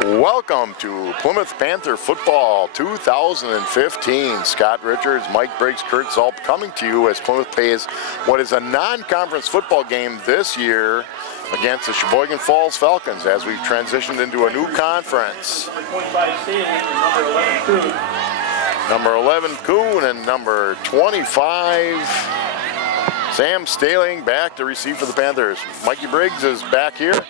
Welcome to Plymouth Panther Football 2015. Scott Richards, Mike Briggs, Kurt Zulp coming to you as Plymouth plays what is a non-conference football game this year against the Sheboygan Falls Falcons as we've transitioned into a new conference. Number 11, Kuhn, and number 25, Sam Staling back to receive for the Panthers. Mikey Briggs is back here.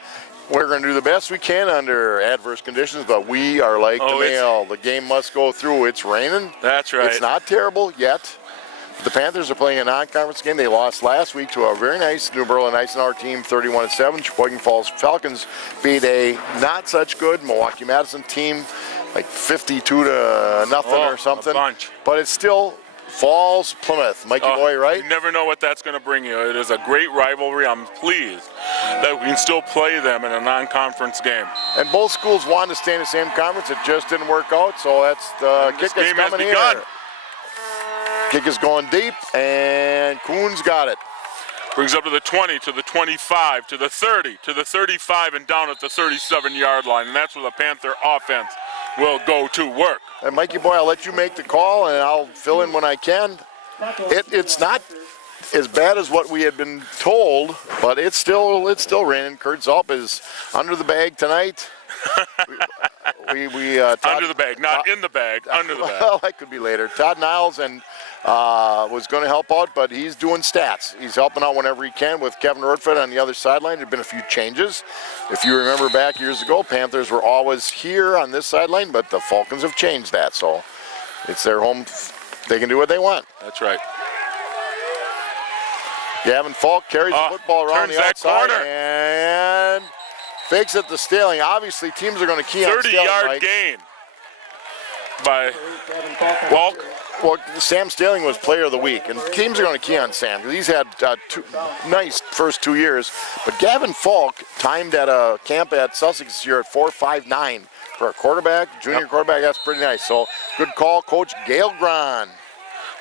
We're going to do the best we can under adverse conditions, but we are like the mail. The game must go through. It's raining. That's right. It's not terrible yet. The Panthers are playing a non-conference game. They lost last week to a very nice New Berlin Eisenhower team, 31-7. Sheboygan Falls Falcons beat a not-such-good Milwaukee Madison team, like 52-0 or something. A bunch. But it's still Falls Plymouth. Mikey boy, right? You never know what that's going to bring you. It is a great rivalry. I'm pleased that we can still play them in a non-conference game. And both schools wanted to stay in the same conference. It just didn't work out, so that's the kick is coming here. Kick is going deep, and Kuhn's got it. Brings up to the 20, to the 25, to the 30, to the 35, and down at the 37-yard line. And that's where the Panther offense will go to work. And Mikey boy, I'll let you make the call, and I'll fill in when I can. It's not as bad as what we had been told, but it's still raining. Kurt Zulp is under the bag tonight. Under the bag, not in the bag, under the bag. Well, that could be later. Todd Niles was going to help out, but he's doing stats. He's helping out whenever he can with Kevin Rortfeld on the other sideline. There have been a few changes. If you remember back years ago, Panthers were always here on this sideline, but the Falcons have changed that, so it's their home. They can do what they want. That's right. Gavin Falk carries the football around the outside corner and fakes it to Staling. Obviously, teams are going to key on Staling. 30-yard gain by Falk. Well, Sam Staling was player of the week, and teams are going to key on Sam because he's had two nice first 2 years. But Gavin Falk timed at a camp at Sussex this year at 4.59 for a quarterback, junior quarterback. That's pretty nice. So good call, Coach Gail Gron.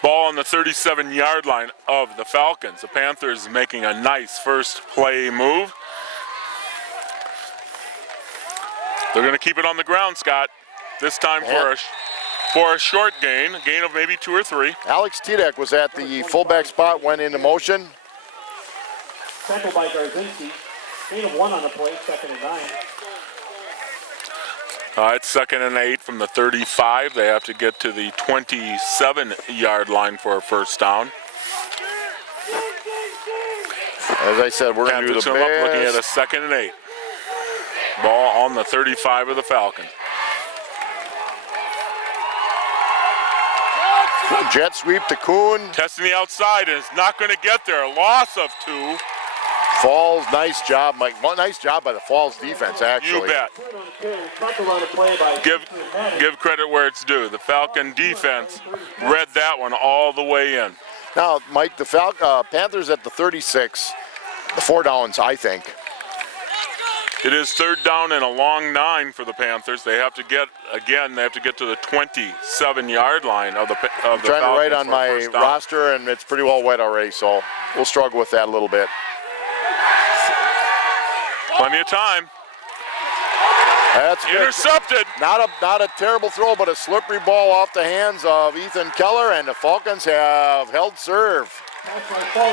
Ball on the 37-yard line of the Falcons. The Panthers making a nice first play move. They're going to keep it on the ground, Scott. This time for a short gain, a gain of maybe 2 or 3. Alex Tedek was at the fullback spot, went into motion. Tackled by Garzinski. Gain of 1 on the play, 2nd and 9. It's 2nd and 8 from the 35. They have to get to the 27-yard line for a first down. As I said, we're going to do the best. Looking at a 2nd and 8. Ball on the 35 of the Falcons. Jet sweep to Kuhn. Testing the outside and is not going to get there. A loss of 2. Falls, nice job, Mike. Well, nice job by the Falls defense, actually. You bet. Give credit where it's due. The Falcon defense read that one all the way in. Now, Mike, the Panthers at the 36, the 4 downs, I think. It is 3rd down and a long 9 for the Panthers. They have to get to the 27-yard line of the Falcons. I'm trying to write on my roster, and it's pretty well wet already, so we'll struggle with that a little bit. Plenty of time. That's intercepted. Not a terrible throw, but a slippery ball off the hands of Ethan Keller, and the Falcons have held serve.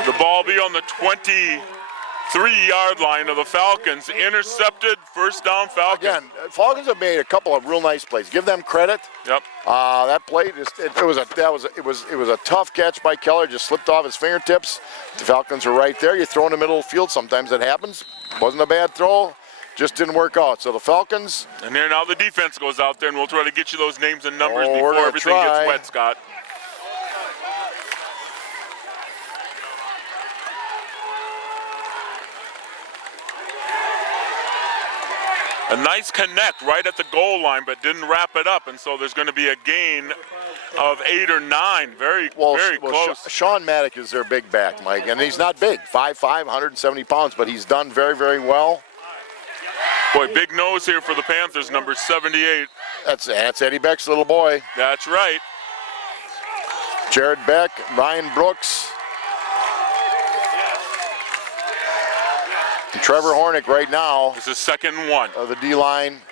The ball be on the 23-yard line of the Falcons. Intercepted, first down Falcons. Again, Falcons have made a couple of real nice plays. Give them credit. Yep. That play it was a tough catch by Keller. Just slipped off his fingertips. The Falcons are right there. You throw in the middle of the field. Sometimes that happens. Wasn't a bad throw. Just didn't work out. So the Falcons. And there now the defense goes out there, and we'll try to get you those names and numbers before everything gets wet, Scott. A nice connect right at the goal line, but didn't wrap it up, and so there's going to be a gain of 8 or 9. Very close. Sean Maddock is their big back, Mike, and he's not big, 5'5", 170 pounds, but he's done very, very well. Boy, big nose here for the Panthers, number 78. That's Eddie Beck's little boy. That's right. Jared Beck, Ryan Brooks. And Trevor Hornick right now. This is 2nd and 1. Of the D-line.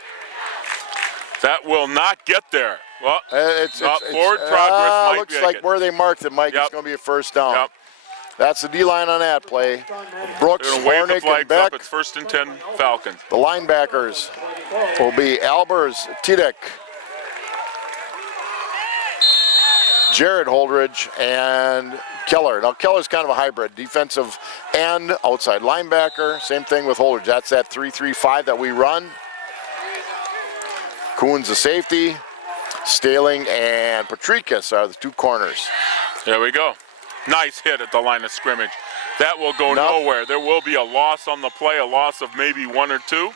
That will not get there. Well, It's forward progress might looks make like it. where they marked it, Mike. Yep. It's going to be a first down. Yep. That's the D-line on that play. Brooks, They're going to wave the Hornick, flags and Beck. up. It's 1st and 10 Falcons. The linebackers will be Albers, Tidek, Jared Holdridge, and Keller. Now, Keller's kind of a hybrid. Defensive end, outside linebacker. Same thing with Holdridge. That's that 3-3-5 that we run. Coons the safety. Staling and Patrikas are the two corners. There we go. Nice hit at the line of scrimmage. That will go nowhere. There will be a loss on the play, a loss of maybe 1 or 2.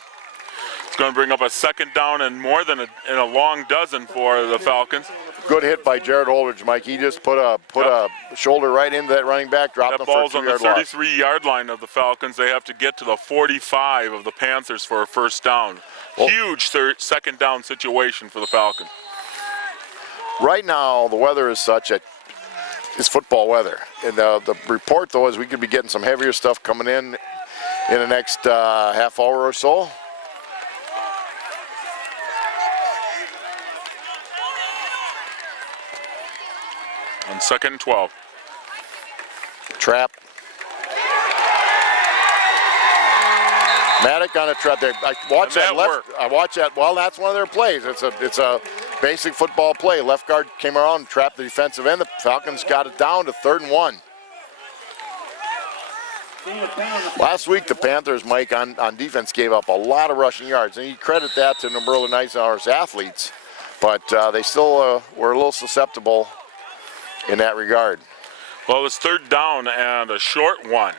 It's going to bring up a 2nd down and more than a long dozen for the Falcons. Good hit by Jared Holdridge, Mike. He just put a shoulder right into that running back, dropped That him for a ball's on the 2-yard loss. 33-yard line of the Falcons. They have to get to the 45 of the Panthers for a first down. Huge 2nd down situation for the Falcons. Right now, the weather is such that it's football weather. And the report, though, is we could be getting some heavier stuff coming in the next half hour or so. On 2nd and 12. Trap. Maddock on a trap there. I watch that left. worked. I watch that. Well, that's one of their plays. It's a basic football play. Left guard came around and trapped the defensive end. The Falcons got it down to 3rd and 1. Last week, the Panthers, Mike, on defense gave up a lot of rushing yards, and you credit that to Numberla Nighthawk's athletes, but they still were a little susceptible in that regard. Well, it was 3rd down and a short one.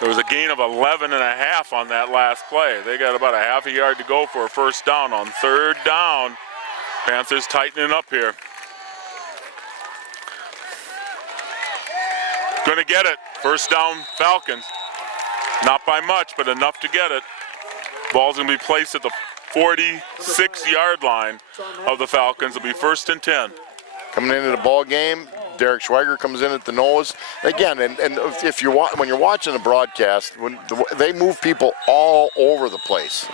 There was a gain of 11 and a half on that last play. They got about a half a yard to go for a first down. On 3rd down, Panthers tightening up here. Gonna get it. First down, Falcons. Not by much, but enough to get it. Ball's gonna be placed at the 46-yard line of the Falcons. It'll be 1st and 10. Coming into the ball game, Derek Schweiger comes in at the nose. Again, and if you when you're watching the broadcast, they move people all over the place.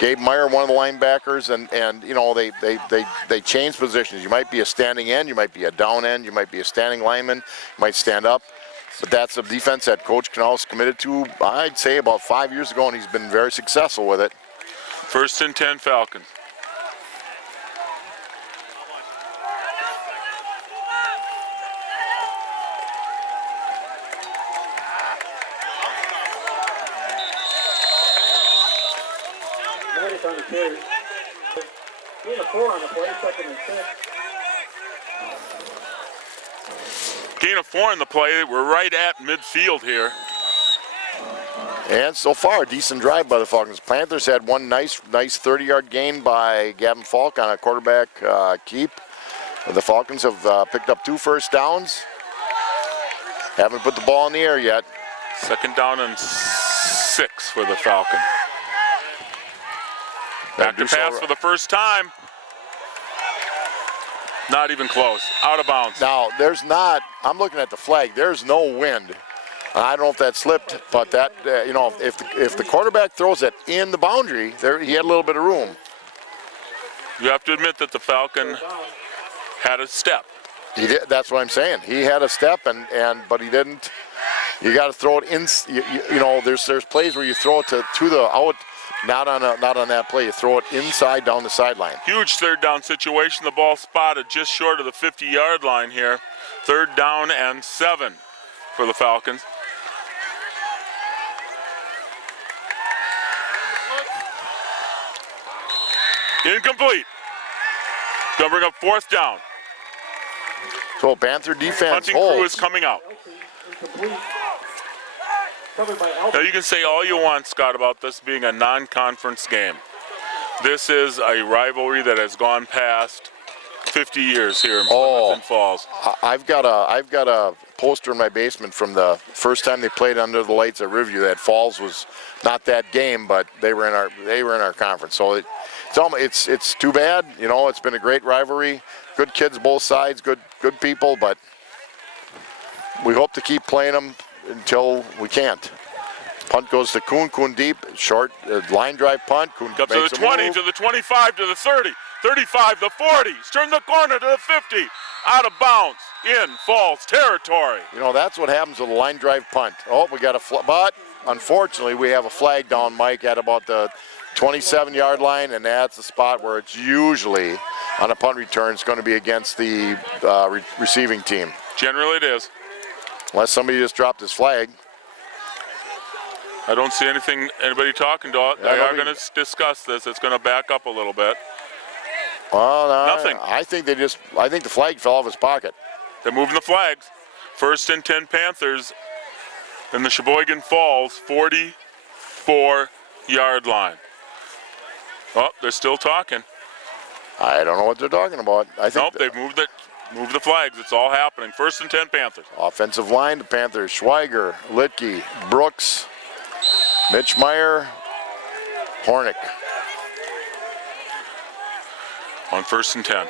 Gabe Meyer, one of the linebackers, and you know they change positions. You might be a standing end, you might be a down end, you might be a standing lineman, you might stand up. But that's a defense that Coach Canales committed to, I'd say, about 5 years ago, and he's been very successful with it. 1st and 10 Falcons. Maddox on the carry. Gain of 4 on the play, 2nd and 6. Gain of 4 in the play. We're right at midfield here. And so far, a decent drive by the Falcons. Panthers had one nice 30-yard gain by Gavin Falk on a quarterback keep. The Falcons have picked up 2 first downs. Haven't put the ball in the air yet. 2nd down and 6 for the Falcons. Back to pass for the first time. Not even close. Out of bounds. Now, I'm looking at the flag. There's no wind. I don't know if that slipped, but that, if the quarterback throws it in the boundary, he had a little bit of room. You have to admit that the Falcon had a step. He did. That's what I'm saying. He had a step, but he didn't. You got to throw it in. There's plays where you throw it to the out. Not on that play. You throw it inside down the sideline. Huge 3rd down situation. The ball spotted just short of the 50-yard line here. 3rd down and 7 for the Falcons. Incomplete. Gonna bring up 4th down. So Panther defense Punting holds. crew is coming out. Incomplete. Covered by Now you can say all you want, Scott, about this being a non-conference game. This is a rivalry that has gone past 50 years here in Plymouth Falls. I've got a poster in my basement from the first time they played under the lights at Riverview. That Falls was not that game, but they were in our conference. So it's too bad. It's been a great rivalry. Good kids both sides, good people, but we hope to keep playing them until we can't. Punt goes to Kuhn. Kuhn deep, short line drive punt. Kuhn Up to the makes a 20, move. to the 25, to the 30, 35, the 40. Turn the corner to the 50. Out of bounds. In Falls territory. You know, that's what happens with a line drive punt. Oh, we got a but unfortunately we have a flag down, Mike, at about the 27-yard line, and that's the spot where it's usually on a punt return. It's going to be against the receiving team, Generally it is. unless somebody just dropped his flag. I don't see anybody talking to it. They are going to discuss this. It's going to back up a little bit. Well, no, Nothing. I think the flag fell off his pocket. They're moving the flags. First and 10 Panthers in the Sheboygan Falls 44-yard line. Oh, they're still talking. I don't know what they're talking about. I think Nope, they've moved it. Moved the flags. It's all happening. First and 10 Panthers. offensive line, the Panthers, Schweiger, Litke, Brooks, Mitch Meyer, Hornick. On first and 10.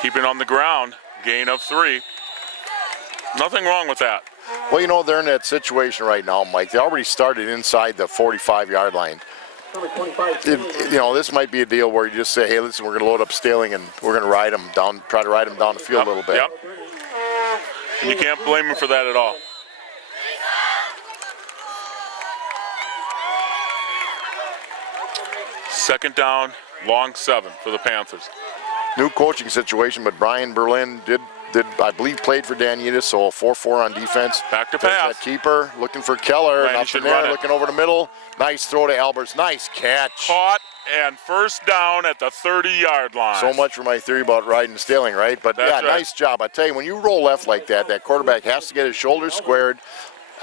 Keeping on the ground. Gain of 3. Nothing wrong with that. Well, you know, they're in that situation right now, Mike. They already started inside the 45-yard line. Number 25. You know, this might be a deal where you just say, hey, listen, we're going to load up Staling and we're going to ride them down, try to ride them down the field a little bit. Yep. And you can't blame him for that at all. Second down, long 7 for the Panthers. New coaching situation, but Brian Berlin did I believe played for Dan Yedis, so a 4-4 on defense. Back to There's pass. that keeper looking for Keller. Randy Nothing should there, run it. looking over the middle. Nice throw to Albers. Nice catch. Caught and first down at the 30-yard line. So much for my theory about riding Staling, right? But That's yeah, right. nice job. I tell you, when you roll left like that, that quarterback has to get his shoulders squared.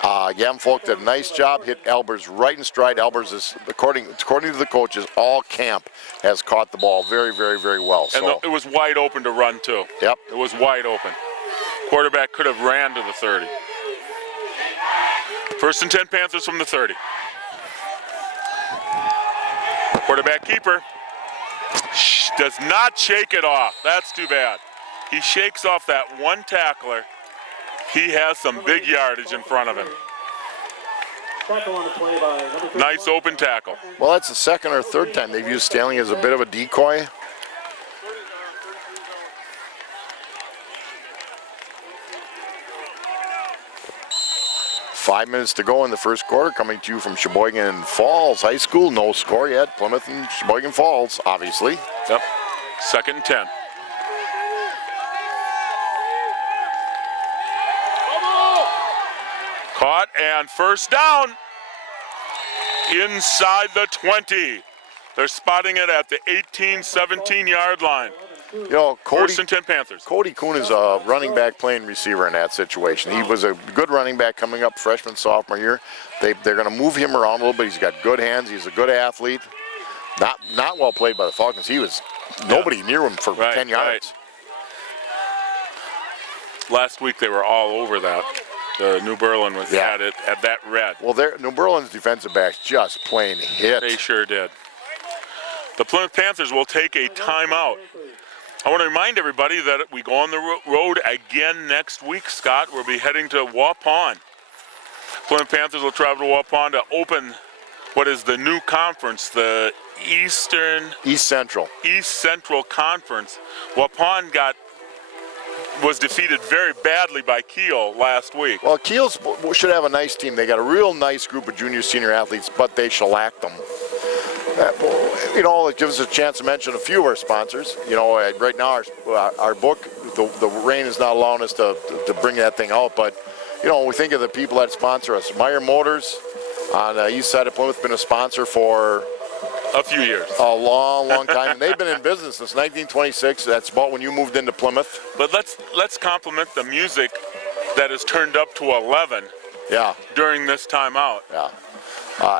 Gavin Folk did a nice job, hit Albers right in stride. Albers is, according to the coaches, all camp has caught the ball very, very, very well. And So, it was wide open to run, too. yep. It was wide open. Quarterback could have ran to the 30. First and 10 Panthers from the 30. Quarterback keeper does not shake it off. That's too bad. He shakes off that one tackler. He has some big yardage in front of him. Tackle on the play by number 31. Nice open tackle. Well, that's the second or third time they've used Staling as a bit of a decoy. Five minutes to go in the first quarter, coming to you from Sheboygan Falls High School. No score yet. Plymouth and Sheboygan Falls, obviously. Yep. Second and 10. Caught and first down inside the 20. They're spotting it at the 18, 17-yard line. You know, First and 10 Panthers. Cody Kuhn is a running back playing receiver in that situation. He was a good running back coming up freshman, sophomore year. They're going to move him around a little bit. He's got good hands. He's a good athlete. Not well played by the Falcons. He was nobody near him for 10 yards. Last week they were all over that. The New Berlin was at it at that red. Well, New Berlin's defensive backs just plain hit. They sure did. The Plymouth Panthers will take a timeout. I want to remind everybody that we go on the road again next week, Scott. We'll be heading to Waupun. Plymouth Panthers will travel to Waupun to open what is the new conference, the East Central Conference. Waupun was defeated very badly by Kiel last week. Well, Kiel should have a nice team. They got a real nice group of junior, senior athletes, but they shellacked them. You know, it gives us a chance to mention a few of our sponsors. You know, right now our book, the rain is not allowing us to bring that thing out, but you know, we think of the people that sponsor us. Meyer Motors on the east side of Plymouth, been a sponsor for a few years. A long, long time. And they've been in business since 1926. That's about when you moved into Plymouth. But let's compliment the music that is turned up to 11 during this timeout. Yeah.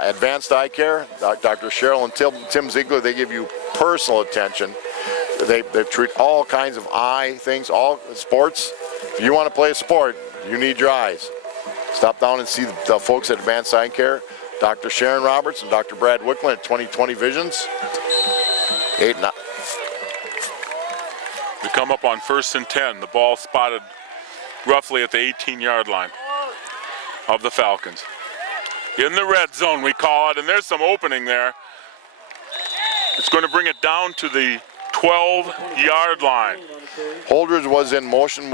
Advanced Eye Care, Dr. Cheryl and Tim Ziegler, they give you personal attention. They treat all kinds of eye things, all sports. If you want to play a sport, you need your eyes. Stop down and see the folks at Advanced Eye Care. Dr. Sharon Roberts and Dr. Brad Wicklund at 20/20 Visions. 8-9. We come up on first and 10. The ball spotted roughly at the 18-yard line. of the Falcons. In the red zone, we call it, and there's some opening there. It's going to bring it down to the 12-yard line. Holdridge was in motion.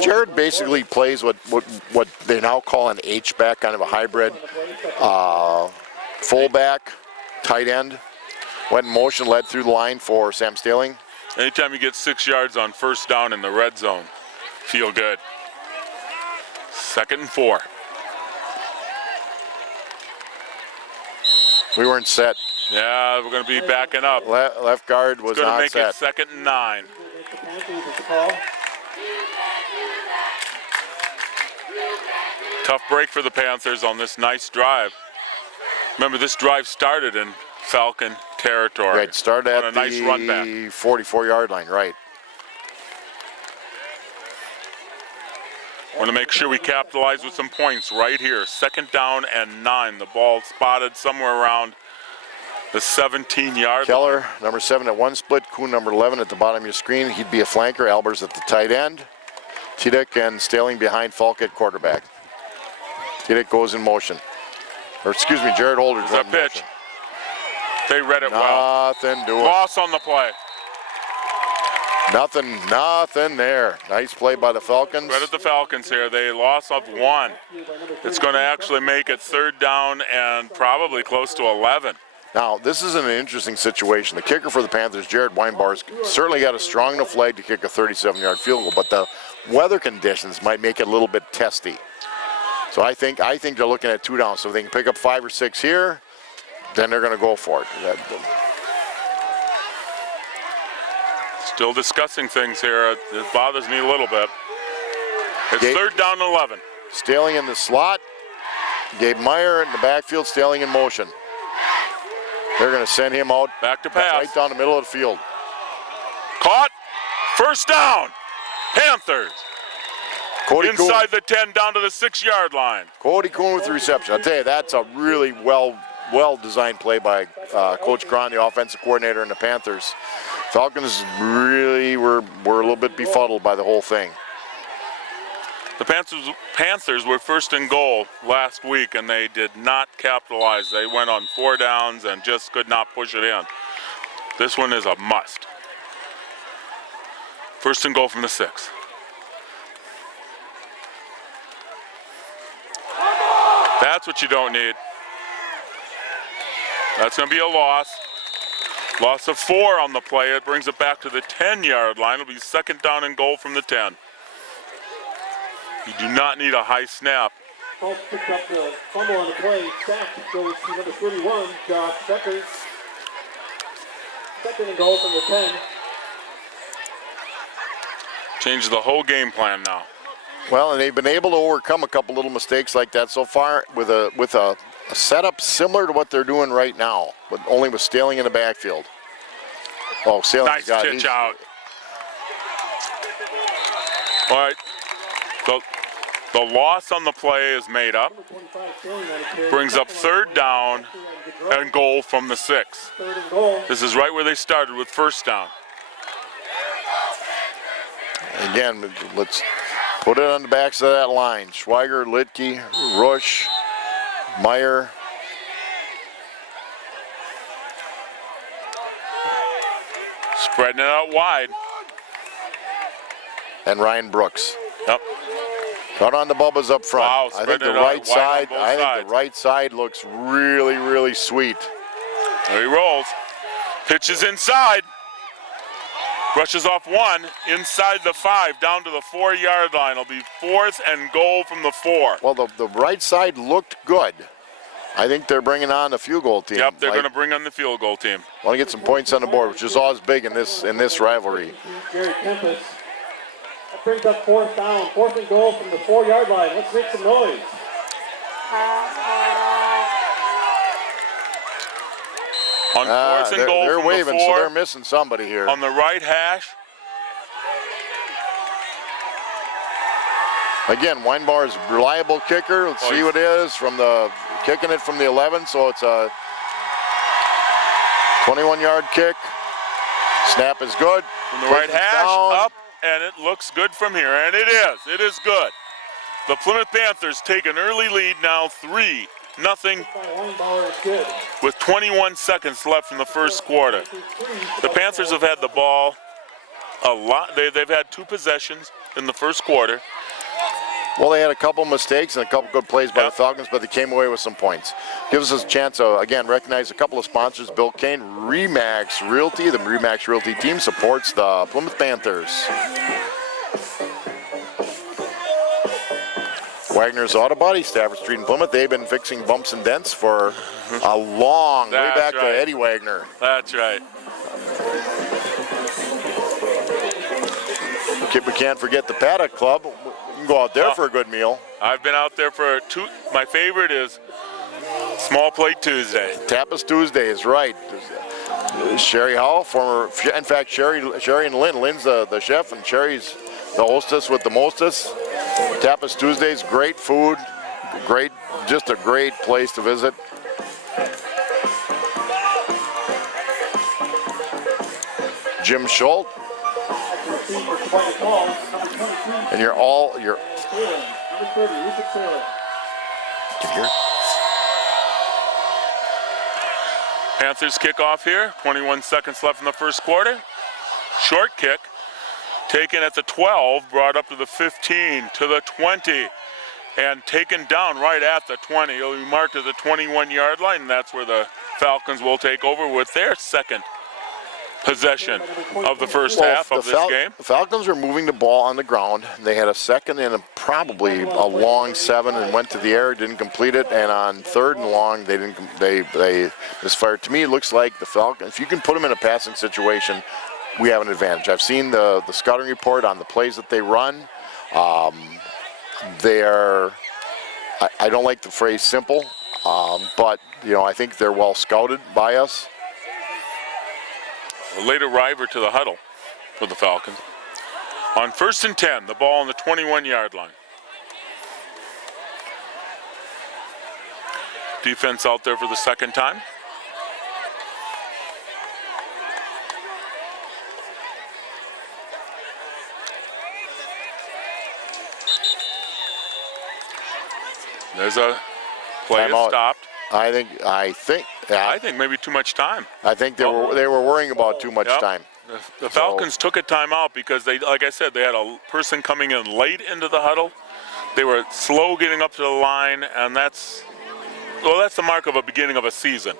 Jared basically plays what they now call an H-back, kind of a hybrid fullback, tight end. Went in motion, led through the line for Sam Staling. Anytime you get 6 yards on first down in the red zone, feel good. 2nd and 4. We weren't set. Yeah, we're going to be backing up. Left guard was Going to not make set. it 2nd and 9. Tough break for the Panthers on this nice drive. Remember, this drive started in Falcon territory. Right, started at on a nice run back. the 44-yard line, right. Want to make sure we capitalize with some points right here. 2nd down and 9. The ball spotted somewhere around the 17-yard Keller, line. number 7 at one split. Kuhn, number 11 at the bottom of your screen. He'd be a flanker. Albers at the tight end. Tidek and Staling behind Falk at quarterback. Tidek goes in motion. Or excuse me, Jared Holdridge. It's a pitch. They read it well. Nothing doing. Loss on the play. Nothing there. Nice play by the Falcons. Credit the Falcons here. They loss of 1. It's going to actually make it 3rd down and probably close to 11. Now, this is an interesting situation. The kicker for the Panthers, Jared Weinbar's certainly got a strong enough leg to kick a 37-yard field goal, but the weather conditions might make it a little bit testy. So I think they're looking at 2 downs. So if they can pick up 5 or 6 here, then they're going to go for it. Still discussing things here. It bothers me a little bit. It's 3rd down and 11. Staling in the slot. Gabe Meyer in the backfield, Staling in motion. They're going to send him out. Back to pass. Right down the middle of the field. Caught. 1st down. Panthers. Cody Inside Kuhn. the 10 down to the 6-yard line. Cody Kuhn with the reception. I'll tell you, that's a really well-designed play by Coach Cron, the offensive coordinator, and the Panthers. Falcons really were a little bit befuddled by the whole thing. The Panthers were 1st and goal last week, and they did not capitalize. They went on 4 downs and just could not push it in. This one is a must. 1st and goal from the 6. That's what you don't need. That's going to be a loss. Loss of 4 on the play. It brings it back to the 10-yard line. It'll be 2nd down and goal from the 10. You do not need a high snap. Colts picked up the fumble on the play. Sack goes to number 31, Josh Becker. 2nd and goal from the 10. Change the whole game plan now. Well, and they've been able to overcome a couple little mistakes like that so far with a setup similar to what they're doing right now, but only with Staling in the backfield. Oh, Staling's Nice pitch out. All right. The loss on the play is made up. Brings up 3rd down and goal from the 6. 3rd and goal. This is right where they started with 1st down. Again, let's put it on the backs of that line. Schweiger, Litke, Rush, Meyer. Spreading it out wide. And Ryan Brooks. Yep. Out on the Bubbas up front. Wow, I think the spreading it out right wide side. on both I think sides. the right side looks really, really sweet. There he rolls. Pitches inside. Brushes off 1 inside the 5 down to the 4-yard line. It'll be 4th and goal from the 4. Well, the right side looked good. I think they're bringing on the field goal team. Yep, they're going to bring on the field goal team. Want to get some points on the board, which is always big in this rivalry. Jared Tempest. That brings up 4th down. 4th and goal from the 4-yard line. Let's make some noise. On 4th and goal they're from waving, the 4. so they're missing somebody here. On the right hash. Again, Weinbar's reliable kicker. Let's see what it is from kicking it from the 11. So it's a 21-yard kick. Snap is good. From the right hash, up, and it looks good from here. And it is. It is good. the Plymouth Panthers take an early lead now, 3-0, Weinbauer is good. with 21 seconds left in the first quarter. The Panthers have had the ball a lot. They've had 2 possessions in the first quarter. Well, they had a couple mistakes and a couple good plays by the Falcons, but they came away with some points. Gives us a chance to, again, recognize a couple of sponsors. Bill Kane, Remax Realty. The Remax Realty team supports the Plymouth Panthers. Wagner's Auto Body, Stafford Street in Plymouth. They've been fixing bumps and dents for a long, way back to Eddie Wagner. That's right. We can't forget the Paddock Club. You can go out there for a good meal. I've been out there for 2. My favorite is Small Plate Tuesday. Tapas Tuesday is right. Sherry Howell, in fact, Sherry and Lynn. Lynn's the chef, and Sherry's the hostess with the mostess. Tapas Tuesdays, great food, just a great place to visit. Jim Schultz. And you're Number 30, Rupert Taylor. Can you hear? Panthers kick off here. 21 seconds left in the first quarter. Short kick. Taken at the 12, brought up to the 15, to the 20, and taken down right at the 20. It'll be marked at the 21-yard line, and that's where the Falcons will take over with their second possession of the first half of this game. The Falcons were moving the ball on the ground. They had a second and probably a long 7 and went to the air, didn't complete it, and on 3rd and long, they misfired. To me, it looks like the Falcons, if you can put them in a passing situation, we have an advantage. I've seen the scouting report on the plays that they run. I don't like the phrase simple, but I think they're well scouted by us. A late arriver to the huddle for the Falcons. On 1st and 10, the ball on the 21-yard line. Defense out there for the second time. There's a play that stopped. I think maybe too much time. I think they were worrying about too much time. The Falcons took a timeout because they, like I said, they had a person coming in late into the huddle. They were slow getting up to the line, and that's the mark of a beginning of a season.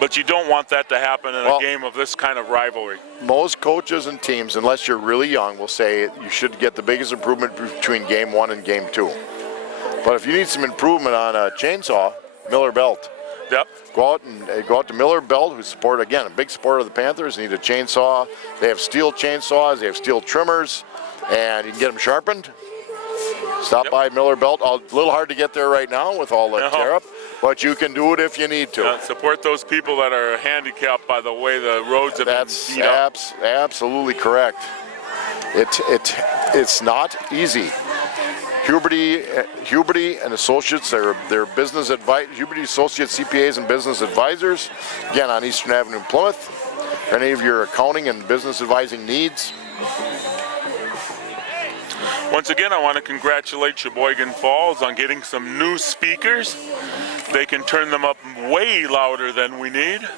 But you don't want that to happen in a game of this kind of rivalry. Most coaches and teams, unless you're really young, will say you should get the biggest improvement between game 1 and game 2. But if you need some improvement on a chainsaw, Miller Belt. Yep. Go out to Miller Belt, who's a big supporter of the Panthers. Need a chainsaw. They have steel chainsaws. They have steel trimmers, and you can get them sharpened. Stop by Miller Belt. A little hard to get there right now with all the tear up, but you can do it if you need to. Support those people that are handicapped by the way the roads have been beat up. That's absolutely correct. It's not easy. Huberty and Associates, they're business advice. Huberty Associates, CPAs and business advisors. Again, on Eastern Avenue in Plymouth. For any of your accounting and business advising needs. Once again, I want to congratulate Sheboygan Falls on getting some new speakers. They can turn them up way louder than we need.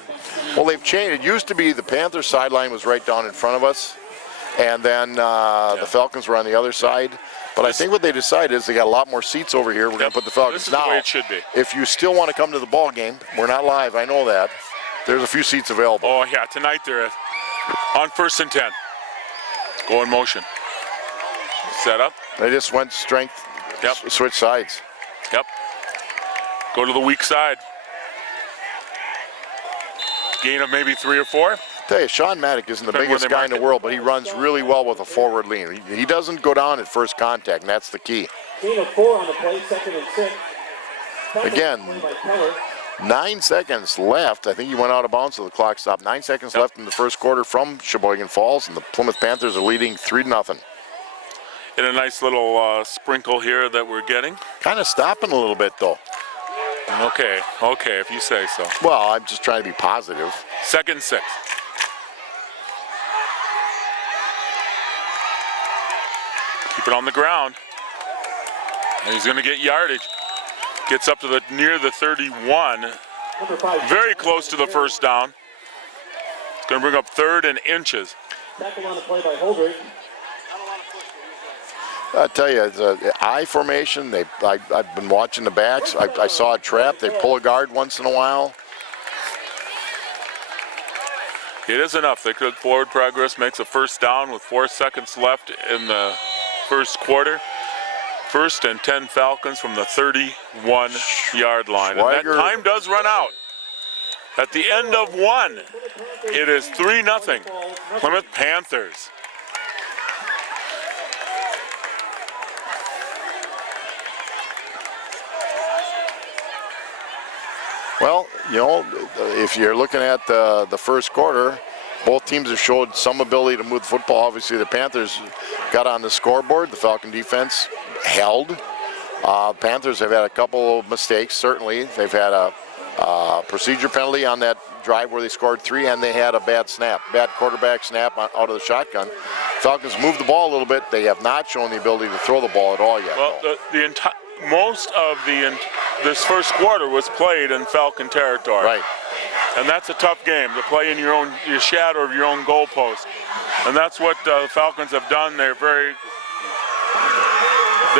Well, they've changed. It used to be the Panther sideline was right down in front of us, and then the Falcons were on the other side. But I think what they decided is they got a lot more seats over here. We're going to put the Falcons. This is the way it should be. If you still want to come to the ball game, we're not live, I know that. There's a few seats available. Oh, yeah, tonight they're on 1st and 10. Go in motion. Set up. They just went strength, switch sides. Yep. Go to the weak side. Gain of maybe 3 or 4. Tell you, Sean Maddock isn't the biggest guy in the world, but he runs really well with a forward lean. He doesn't go down at first contact, and that's the key. Gain of 4 on the play, 2nd and 6. Again, 9 seconds left. I think he went out of bounds, so the clock stopped. 9 seconds left in the first quarter from Sheboygan Falls, and the Plymouth Panthers are leading 3-0. In a nice little sprinkle here that we're getting. Kind of stopping a little bit, though. Okay, if you say so. Well, I'm just trying to be positive. 2nd and 6. Keep it on the ground. And he's going to get yardage. Gets up to near the 31. Number 5. Very close to the first down. It's going to bring up 3rd and inches. Tackle on the play by Holdridge. I tell you, it's an I formation. I've been watching the backs. I saw a trap. They pull a guard once in a while. It is enough. They could forward progress, makes a first down with 4 seconds left in the first quarter. 1st and 10 Falcons from the 31-yard line. And that Schweiger. time does run out. At the end of 1, it is 3-0 Plymouth Panthers. Well, you know, if you're looking at the first quarter, both teams have showed some ability to move the football. Obviously, the Panthers got on the scoreboard. The Falcon defense held. Panthers have had a couple of mistakes, certainly. They've had a procedure penalty on that drive where they scored 3, and they had a bad quarterback snap out of the shotgun. Falcons moved the ball a little bit. They have not shown the ability to throw the ball at all yet. Well, most of this first quarter was played in Falcon territory. Right. And that's a tough game to play in your shadow of your own goalpost. And that's what the Falcons have done. They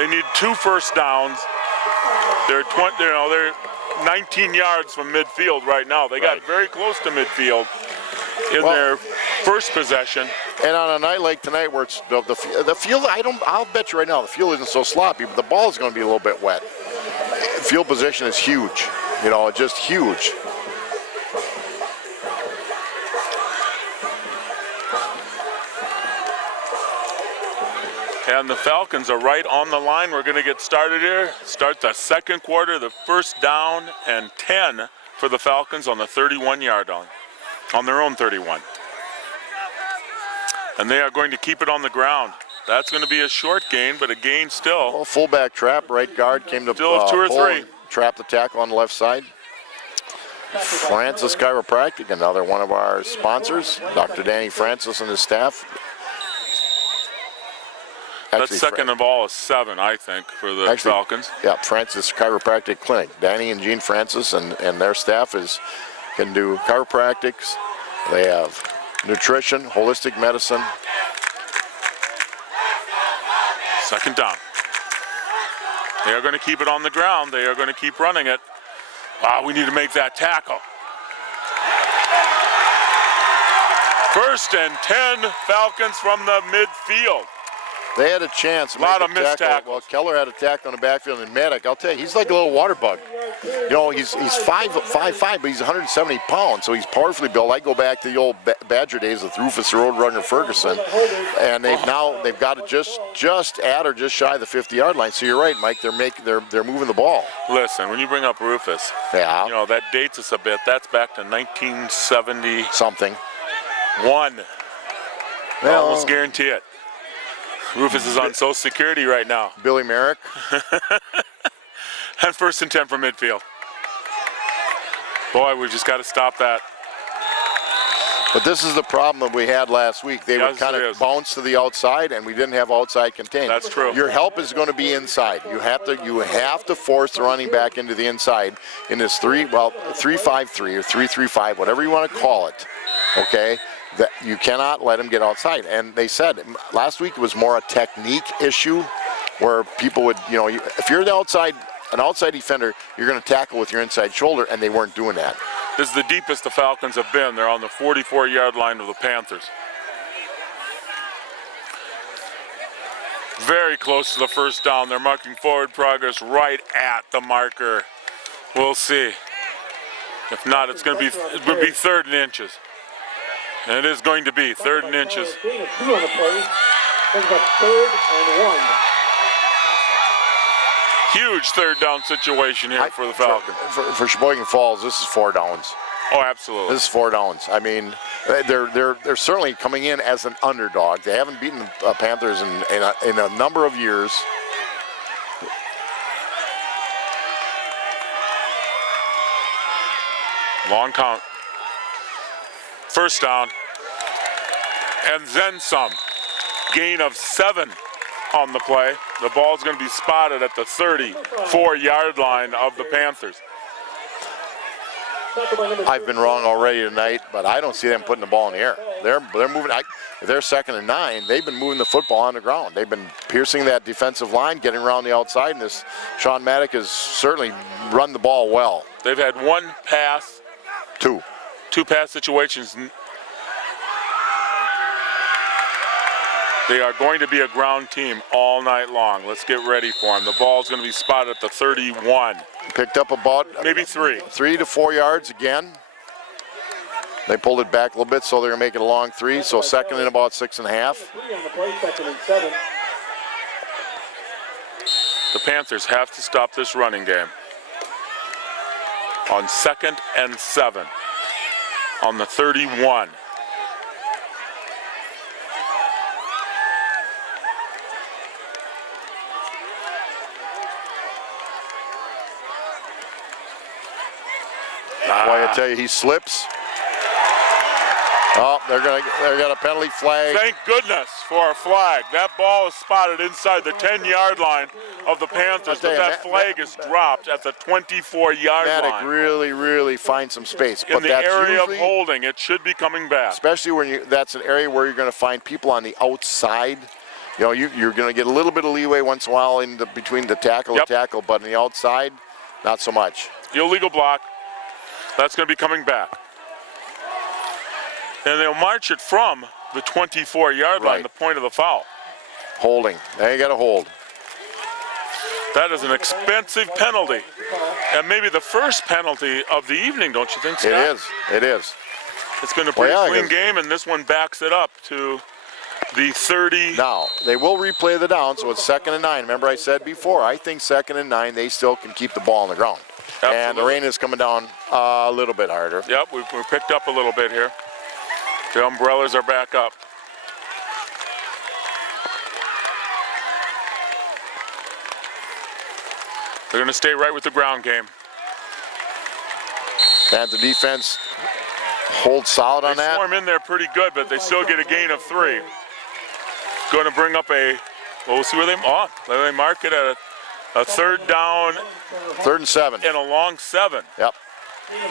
need 2 first downs. They're 19 yards from midfield right now. They got very close to midfield in their first possession. And on a night like tonight, where it's the field, I'll bet you right now the field isn't so sloppy, but the ball is going to be a little bit wet. Field position is huge, just huge. And the Falcons are right on the line. We're going to get started here. Start the second quarter, the first down and 10 for the Falcons on the 31-yard line, on their own 31. And they are going to keep it on the ground. That's going to be a short gain, but a gain still. Well, fullback trap, right guard came to Still 2 or 3. Trap the tackle on the left side. Francis Chiropractic, another one of our sponsors. Dr. Danny Francis and his staff. That's second of all is 7, I think, for the Falcons. Yeah, Francis Chiropractic Clinic. Danny and Gene Francis and their staff can do chiropractics. They have nutrition, holistic medicine. Second down. They are going to keep it on the ground. They are going to keep running it. We need to make that tackle. 1st and 10 Falcons from the midfield. They had a chance. A lot of missed tackles. Well, Keller had a tackle on the backfield, and Maddock, I'll tell you, he's like a little water bug. He's 5'5", but he's 170 pounds, so he's powerfully built. I go back to the old Badger days with Rufus the Roadrunner Ferguson, and they've got it just at or just shy of the 50-yard line. So you're right, Mike. They're moving the ball. Listen, when you bring up Rufus, that dates us a bit. That's back to 1970 something. 1. Well, almost guarantee it. Rufus is on Social Security right now. Billy Merrick. And 1st and 10 from midfield. Boy, we've just got to stop that. But this is the problem that we had last week. They would kind of bounce to the outside, and we didn't have outside contained. That's true. Your help is going to be inside. You have to force the running back into the inside in this 3-5-3 or 3-3-5, whatever you want to call it. Okay. That you cannot let him get outside. And they said last week it was more a technique issue where people would, if you're an outside defender, you're going to tackle with your inside shoulder, and they weren't doing that. This is the deepest the Falcons have been. They're on the 44-yard line of the Panthers. Very close to the first down. They're marking forward progress right at the marker. We'll see. If not, it would be 3rd and inches. And it is going to be 3rd and inches. Gain of 2 on the play. Brings up 3rd and 1. Huge 3rd down situation here for the Falcons. For Sheboygan Falls, this is 4 downs. Oh, absolutely. This is 4 downs. I mean, they're certainly coming in as an underdog. They haven't beaten the Panthers in a number of years. Long count. First down, and then some. Gain of 7 on the play. The ball's going to be spotted at the 34-yard line of the Panthers. I've been wrong already tonight, but I don't see them putting the ball in the air. They're moving. If they're 2nd and 9, they've been moving the football on the ground. They've been piercing that defensive line, getting around the outside, and this Sean Maddock has certainly run the ball well. They've had one pass, Two pass situations. They are going to be a ground team all night long. Let's get ready for them. The ball's going to be spotted at the 31. Picked up about Maybe 3. 3 to 4 yards again. They pulled it back a little bit, so they're going to make it a long 3. So 2nd and about 6.5. 3 on the play, 2nd and 7. The Panthers have to stop this running game. On 2nd and 7. On the 31. Boy, I tell you, he slips. Oh, they're got a penalty flag. Thank goodness for a flag. That ball is spotted inside the 10-yard line of the Panthers, but that flag is dropped at the 24-yard line. Maddock really finds some space. In the area of holding, it should be coming back. Especially when that's an area where you're going to find people on the outside. You know, you're going to get a little bit of leeway once in a while between the tackle and tackle, but on the outside, not so much. Illegal block. That's going to be coming back. And they'll march it from the 24-yard line, the point of the foul. Holding. They got to hold. That is an expensive penalty. And maybe the first penalty of the evening, don't you think, Scott? It is. It's been a pretty clean game, and this one backs it up to the 30. Now, they will replay the down, so it's 2nd and 9. Remember I said before, I think 2nd and 9, they still can keep the ball on the ground. Absolutely. And the rain is coming down a little bit harder. Yep, we picked up a little bit here. The umbrellas are back up. They're going to stay right with the ground game. And the defense holds solid on that. They swarm in there pretty good, but they still get a gain of 3. Going to bring up well, we'll see where they mark it at a 3rd down. 3rd and 7. And a long 7. Yep.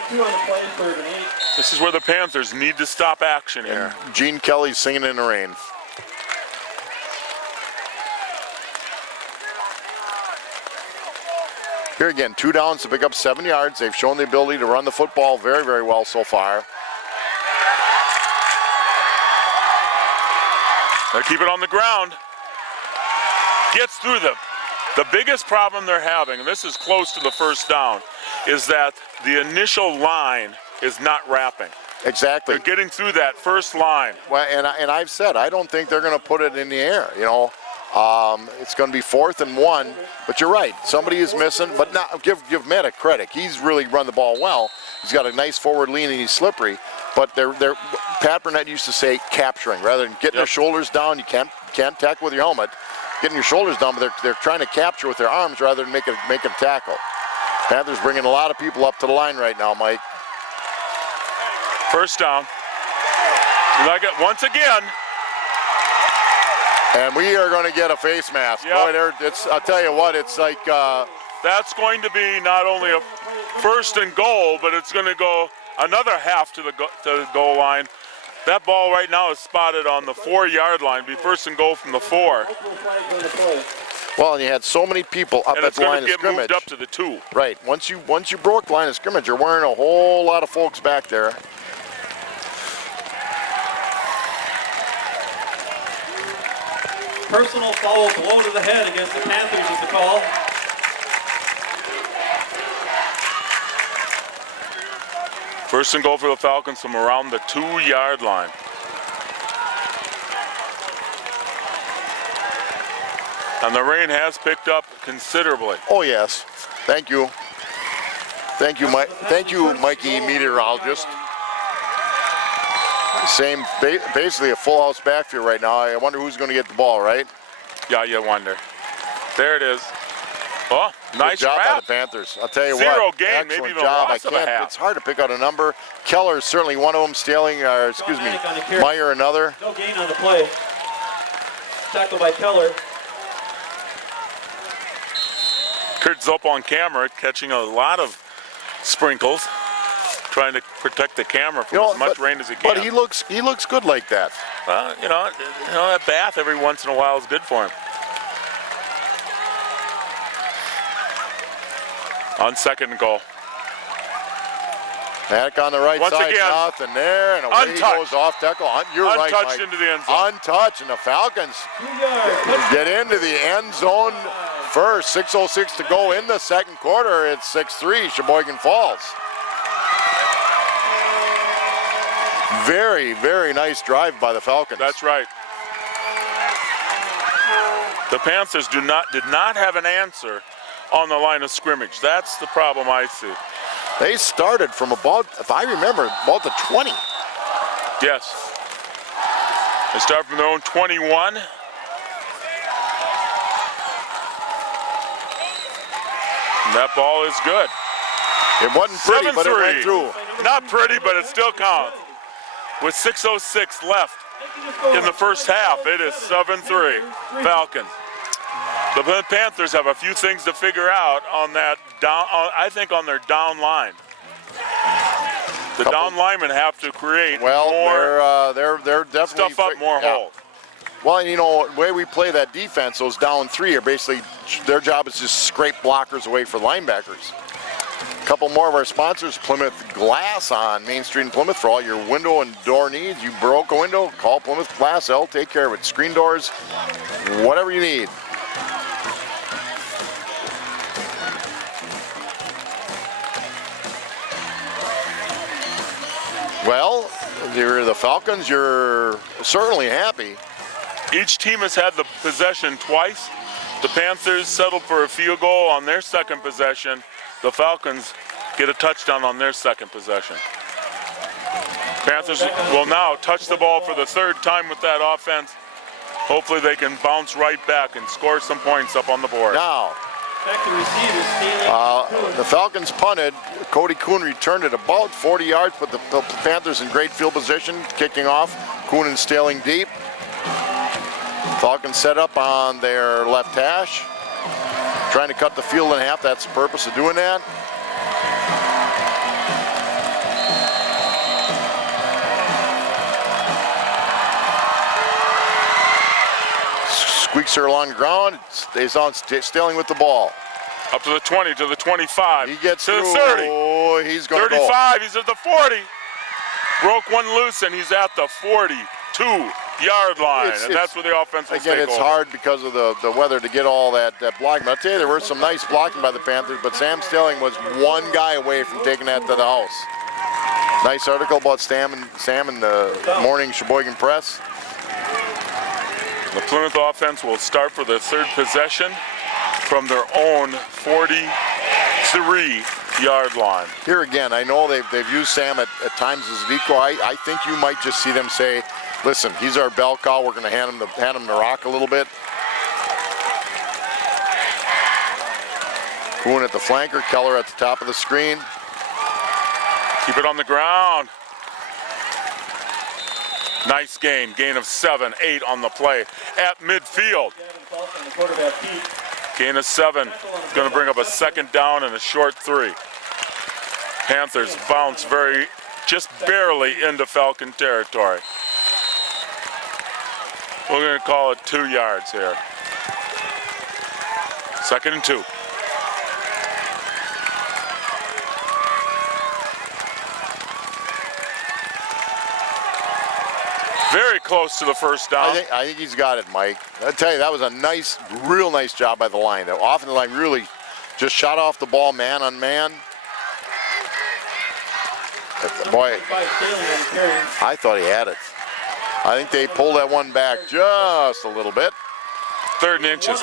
2 on the play, 3rd and 8. This is where the Panthers need to stop action here. Gene Kelly's singing in the rain. Here again, 2 downs to pick up 7 yards. They've shown the ability to run the football very well so far. They keep it on the ground. Gets through them. The biggest problem they're having, and this is close to the 1st down, is that the initial line is not wrapping. Exactly. They're getting through that first line. Well, and I've said I don't think they're going to put it in the air. You know, it's going to be 4th and 1. But you're right. Somebody is missing. But not give Maddock credit. He's really run the ball well. He's got a nice forward lean and he's slippery. But Pat Burnett used to say capturing rather than getting their shoulders down. You can't tackle with your helmet. Getting your shoulders down, but they're trying to capture with their arms rather than make a tackle. Panthers bringing a lot of people up to the line right now, Mike. 1st down. Like it once again. And we are going to get a face mask. Yep. Boy, I'll tell you what, it's like... That's going to be not only a 1st and goal, but it's going to go another half to the goal line. That ball right now is spotted on the 4-yard line. Be 1st and goal from the 4. Well, and you had so many people up at the line of scrimmage. And it's going to get moved up to the 2. Right. Once you broke the line of scrimmage, you're wearing a whole lot of folks back there. Personal foul, blow to the head against the Panthers is the call. First and goal for the Falcons from around the 2-yard line. And the rain has picked up considerably. Oh yes, thank you, Mike. Thank you, Mikey, meteorologist. Same, basically a full house backfield right now. I wonder who's going to get the ball, right? Yeah, you wonder. There it is. Oh, nice job by wrap. the Panthers. I'll tell you Zero what. gain, Excellent maybe even job. loss of a half. It's hard to pick out a number. Keller is certainly one of them. Meyer another. No gain on the play. Tackled by Keller. Kurt Zopp on camera catching a lot of sprinkles, trying to protect the camera from as much rain as he can. But he looks good like that. Well, that bath every once in a while is good for him. On second and goal. Back on the right Once side, again, nothing there, and away he goes off tackle. You're right, Untouched Mike. into the end zone. Untouched, and the Falcons 2 yards. get into the end zone first. 6:06 to go in the second quarter. It's 6-3, Sheboygan Falls. Very, very nice drive by the Falcons. That's right. The Panthers did not have an answer on the line of scrimmage. That's the problem I see. They started from about, if I remember, about the 20. Yes. They start from their own 21. And that ball is good. It wasn't pretty, but it 7-3. went through. Not pretty, but it still counts. With 6:06 left in the first half, it is 7-3 Falcons. The Panthers have a few things to figure out on that down. I think on their down line. The down linemen have to create more they're definitely stuff up more holes. Well, and the way we play that defense, those down three are basically, their job is just scrape blockers away for linebackers. A couple more of our sponsors, Plymouth Glass on Main Street in Plymouth. For all your window and door needs, you broke a window, call Plymouth Glass. They'll take care of it. Screen doors, whatever you need. Well, you're the Falcons, you're certainly happy. Each team has had the possession twice. The Panthers settled for a field goal on their second possession. The Falcons get a touchdown on their second possession. Panthers will now touch the ball for the third time with that offense. Hopefully they can bounce right back and score some points up on the board. Now, the Falcons punted. Cody Kuhn returned it about 40 yards, but the Panthers in great field position, kicking off. Kuhn and Staling deep. Falcons set up on their left hash, trying to cut the field in half. That's the purpose of doing that. Squeaks her along the ground, stays on Staling with the ball. Up to the 20, to the 25. He gets to through. the 30. Oh, he's going to go. 35, he's at the 40. Broke one loose and he's at the 42-yard line. And that's where the offense will again, take it's over. hard because of the weather to get all that blocking. But I'll tell you, there were some nice blocking by the Panthers, but Sam Staling was one guy away from taking that to the house. Nice article about Sam in the morning Sheboygan Press. The Plymouth offense will start for their third possession from their own 43-yard line. Here again, I know they've used Sam at times as a decoy. I think you might just see them say, listen, he's our bell cow. We're going to hand him the rock a little bit. Kuhn at the flanker, Keller at the top of the screen. Keep it on the ground. Nice gain of 7, 8 on the play at midfield. Gain of 7, going to bring up a second down and a short 3. Panthers bounce just barely into Falcon territory. We're going to call it 2 yards here. 2nd and 2. Very close to the first down. I think he's got it, Mike. I tell you, that was a real nice job by the line. The offensive line really just shot off the ball man on man. Boy, I thought he had it. I think they pulled that one back just a little bit. 3rd and inches.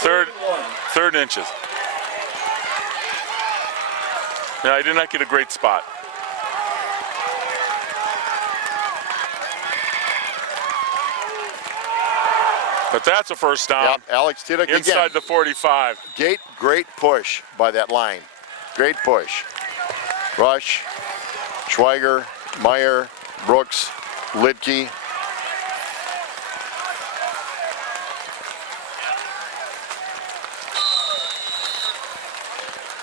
Third inches. Now, I did not get a great spot. But that's a first down. Yep, Alex Tiddick inside again. the 45. Great push by that line. Great push. Rush, Schweiger, Meyer, Brooks, Lidke.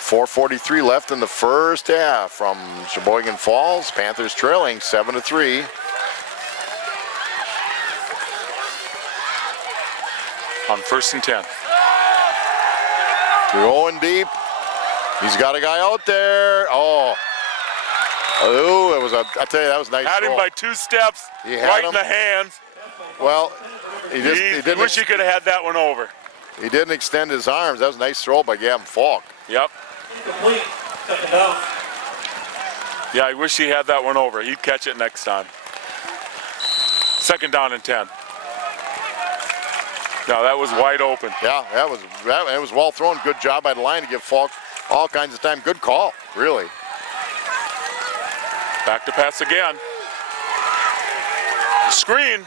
4:43 left in the first half from Sheboygan Falls. Panthers trailing 7-3. On 1st and 10. Going deep. He's got a guy out there. Oh, it was I tell you, that was a nice. Had him throw. by 2 steps, He had right him. in the hands. Well, he didn't. Wish he could have had that one over. He didn't extend his arms. That was a nice throw by Gavin Falk. Yep. Incomplete. Second down. Yeah, I wish he had that one over. He'd catch it next time. 2nd down and 10. No, that was wide open. Yeah, it was well thrown. Good job by the line to give Falk all kinds of time. Good call, really. Back to pass again. Screen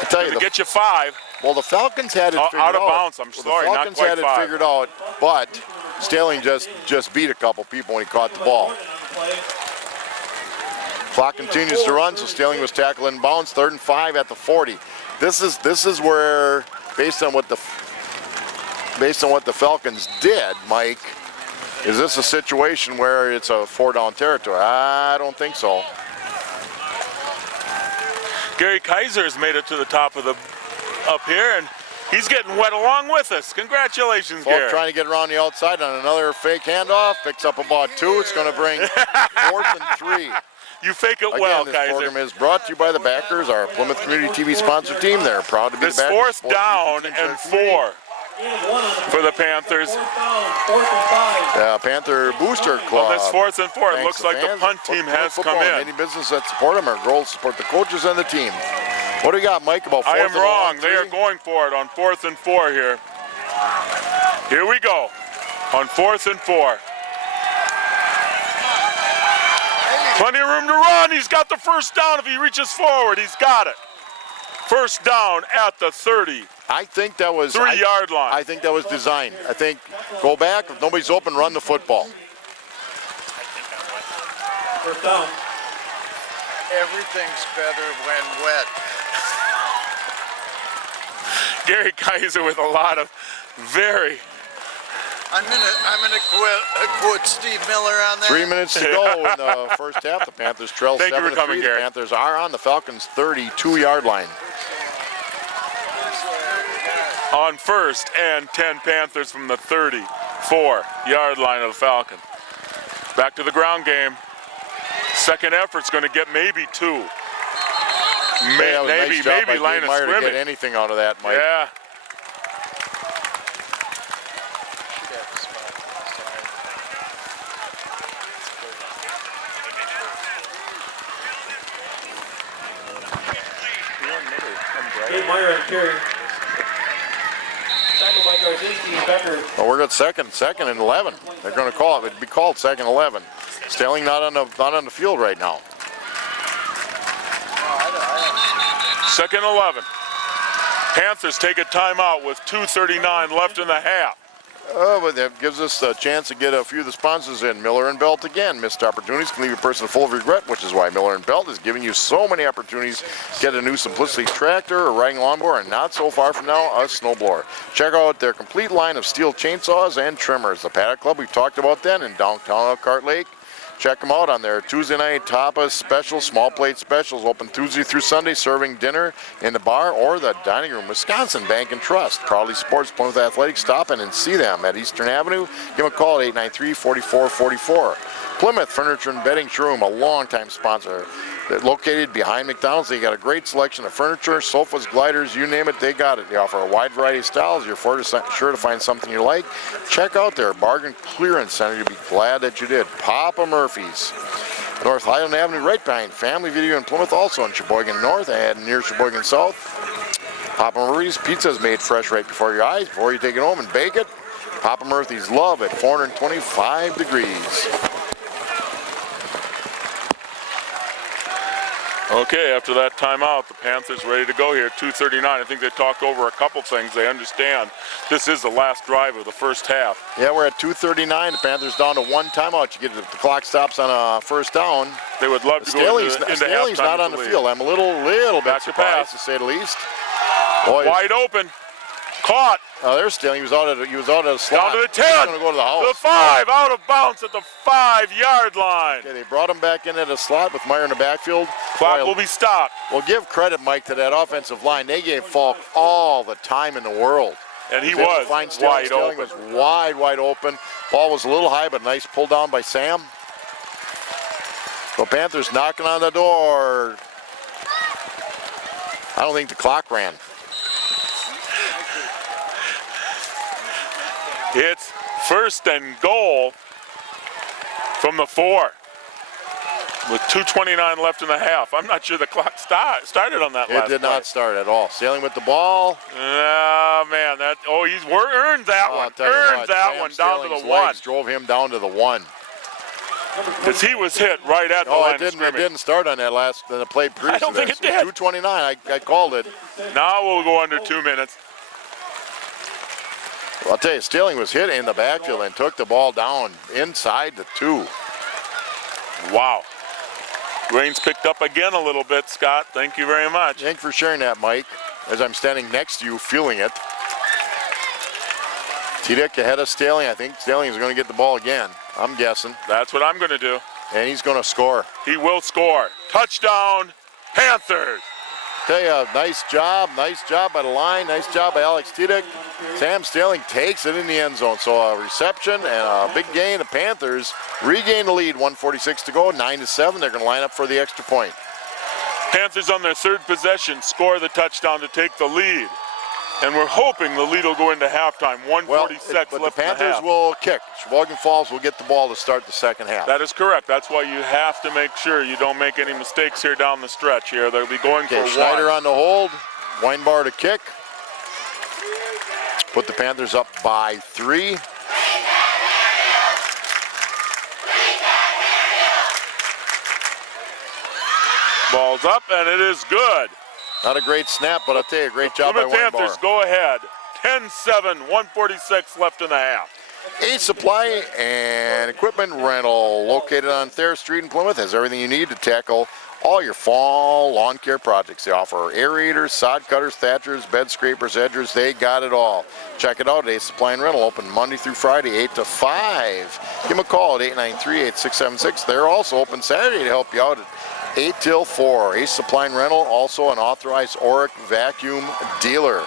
I tell you, to get you 5. well, the Falcons had it figured out. Out of bounds, I'm sorry, The not Falcons quite had it 5. figured out, but Staling just beat a couple people when he caught the ball. Clock continues to run, so Staling was tackled in bounds. 3rd and 5 at the 40. This is where, based on what the Falcons did, Mike, is this a situation where it's a 4-down territory? I don't think so. Gary Kaiser has made it to the top of the up here, and he's getting wet along with us. Congratulations, Falk Gary. trying to get around the outside on another fake handoff. Picks up about 2. It's going to bring 4th and 3. You fake it Again, well, this Kaiser. program is brought to you by the backers, our Plymouth Community TV sponsor team. They're proud to be This the backers. 4th down and 4 for the Panthers. 4th down, 4th and 5. Panther Booster Club. On this 4th and 4, it Thanks looks to like the fans, punt team has football, come and in. any business that support them, our goals support the coaches and the team. What do you got, Mike, about 4th I am and long wrong. They are 3? going for it on 4th and 4 here. Here we go on 4th and 4. Plenty of room to run. He's got the 1st down. If he reaches forward, he's got it. 1st down at the 30. I think that was 3-yard line. I think that was designed. I think go back, if nobody's open, run the football. 1st down. Everything's better when wet. Gary Kaiser with a lot of very. I'm gonna quote Steve Miller on that. 3 minutes to go in the first half. The Panthers trail Thank you for 7-3. coming, The Gary. Panthers are on the Falcons' 32-yard line. On 1st and 10, Panthers from the 34-yard line of the Falcon. Back to the ground game. Second effort's going to get maybe 2. Hey, that was a nice job by maybe line Dave of Meyer to get scrimmage. anything out of that, Mike. Yeah. Dave Meyer and Terry. Tackled by Garzinski and Becker. Well, we're good second and 11. They're going to call it. It'd be called 2nd and 11. Staling not on the field right now. 2nd and 11. Panthers take a timeout with 2:39 left in the half. Oh, but that gives us a chance to get a few of the sponsors in. Miller and Belt again. Missed opportunities can leave a person full of regret, which is why Miller and Belt is giving you so many opportunities to get a new Simplicity tractor, a riding lawnmower, and not so far from now, a snowblower. Check out their complete line of steel chainsaws and trimmers. The Paddock Club, we've talked about then in downtown Elkhart Lake. Check them out on their Tuesday night tapas specials, small plate specials, open Tuesday through Sunday, serving dinner in the bar or the dining room. Wisconsin Bank and Trust, proudly supports Plymouth Athletics. Stop in and see them at Eastern Avenue. Give them a call at 893-4444. Plymouth Furniture and Bedding Showroom, a longtime sponsor. They're located behind McDonald's. They got a great selection of furniture, sofas, gliders, you name it, they got it. They offer a wide variety of styles. You're sure to find something you like. Check out their bargain clearance center. You'll be glad that you did. Papa Murphy's. North Highland Avenue, right behind Family Video in Plymouth, also in Sheboygan North and near Sheboygan South. Papa Murphy's pizza is made fresh right before your eyes before you take it home and bake it. Papa Murphy's love at 425 degrees. Okay, after that timeout, the Panthers ready to go here. 2:39. I think they talked over a couple things. They understand this is the last drive of the first half. Yeah, we're at 2:39. The Panthers down to 1 timeout. You get the clock stops on a first down. They would love to go Staley's into Staley's halftime not on the with lead. field. I'm a little bit Back to surprised, pass. to say the least. Boy, Wide open. Caught. There's stealing. He was out at a slot. Down to the 10. He's going to go to the house. The 5, out of bounds at the 5-yard line. Okay, they brought him back in at a slot with Meyer in the backfield. Clock Boy, will be stopped. Well, give credit, Mike, to that offensive line. They gave Falk all the time in the world. And he They able to was find Sterling. wide Sterling open. was wide open. Ball was a little high, but nice pull down by Sam. The Panthers knocking on the door. I don't think the clock ran. It's 1st and goal from the 4 with 2:29 left in the half. I'm not sure the clock started on that It last did play. not start at all. Sailing with the ball. Oh, man. Earned that I'll one. tell you Earned what, that Sam one down to Sterling's the 1. legs drove him down to the 1. Because he was hit right at the Oh, line it of scrimmage. didn't start on that the play previous. I don't think to it this. did. 2:29. I called it. Now we'll go under 2 minutes. Well, I'll tell you, Stilling was hit in the backfield and took the ball down inside the 2. Wow. Rain's picked up again a little bit, Scott. Thank you very much. Thank you for sharing that, Mike, as I'm standing next to you feeling it. T-Dick ahead of Stilling. I think Stilling is going to get the ball again. I'm guessing. That's what I'm going to do. And he's going to score. He will score. Touchdown, Panthers. Tell you, nice job by the line. Nice job by Alex T-Dick. Sam Stilling takes it in the end zone. So a reception and a big gain. The Panthers regain the lead. 1:46 to go. 9-7. They're going to line up for the extra point. Panthers on their 3rd possession score the touchdown to take the lead. And we're hoping the lead will go into halftime. 1:46 but left the in the Panthers half. will kick. Sheboygan Falls will get the ball to start the second half. That is correct. That's why you have to make sure you don't make any mistakes here down the stretch here. They'll be going Okay, for Schneider 1. on the hold. Weinbar to kick. Put the Panthers up by 3. Ball's up, and it is good. Not a great snap, but I'll tell you, a great job by Plymouth Panthers Weinbar. go ahead. 10-7, 1:46 left in the half. Ace Supply and Equipment Rental, located on Thayer Street in Plymouth, has everything you need to tackle all your fall lawn care projects. They offer aerators, sod cutters, thatchers, bed scrapers, edgers. They got it all. Check it out at Ace Supply and Rental, open Monday through Friday, 8 to 5. Give them a call at 893-8676. They're also open Saturday to help you out at 8 till 4. Ace Supply and Rental, also an authorized Oric vacuum dealer.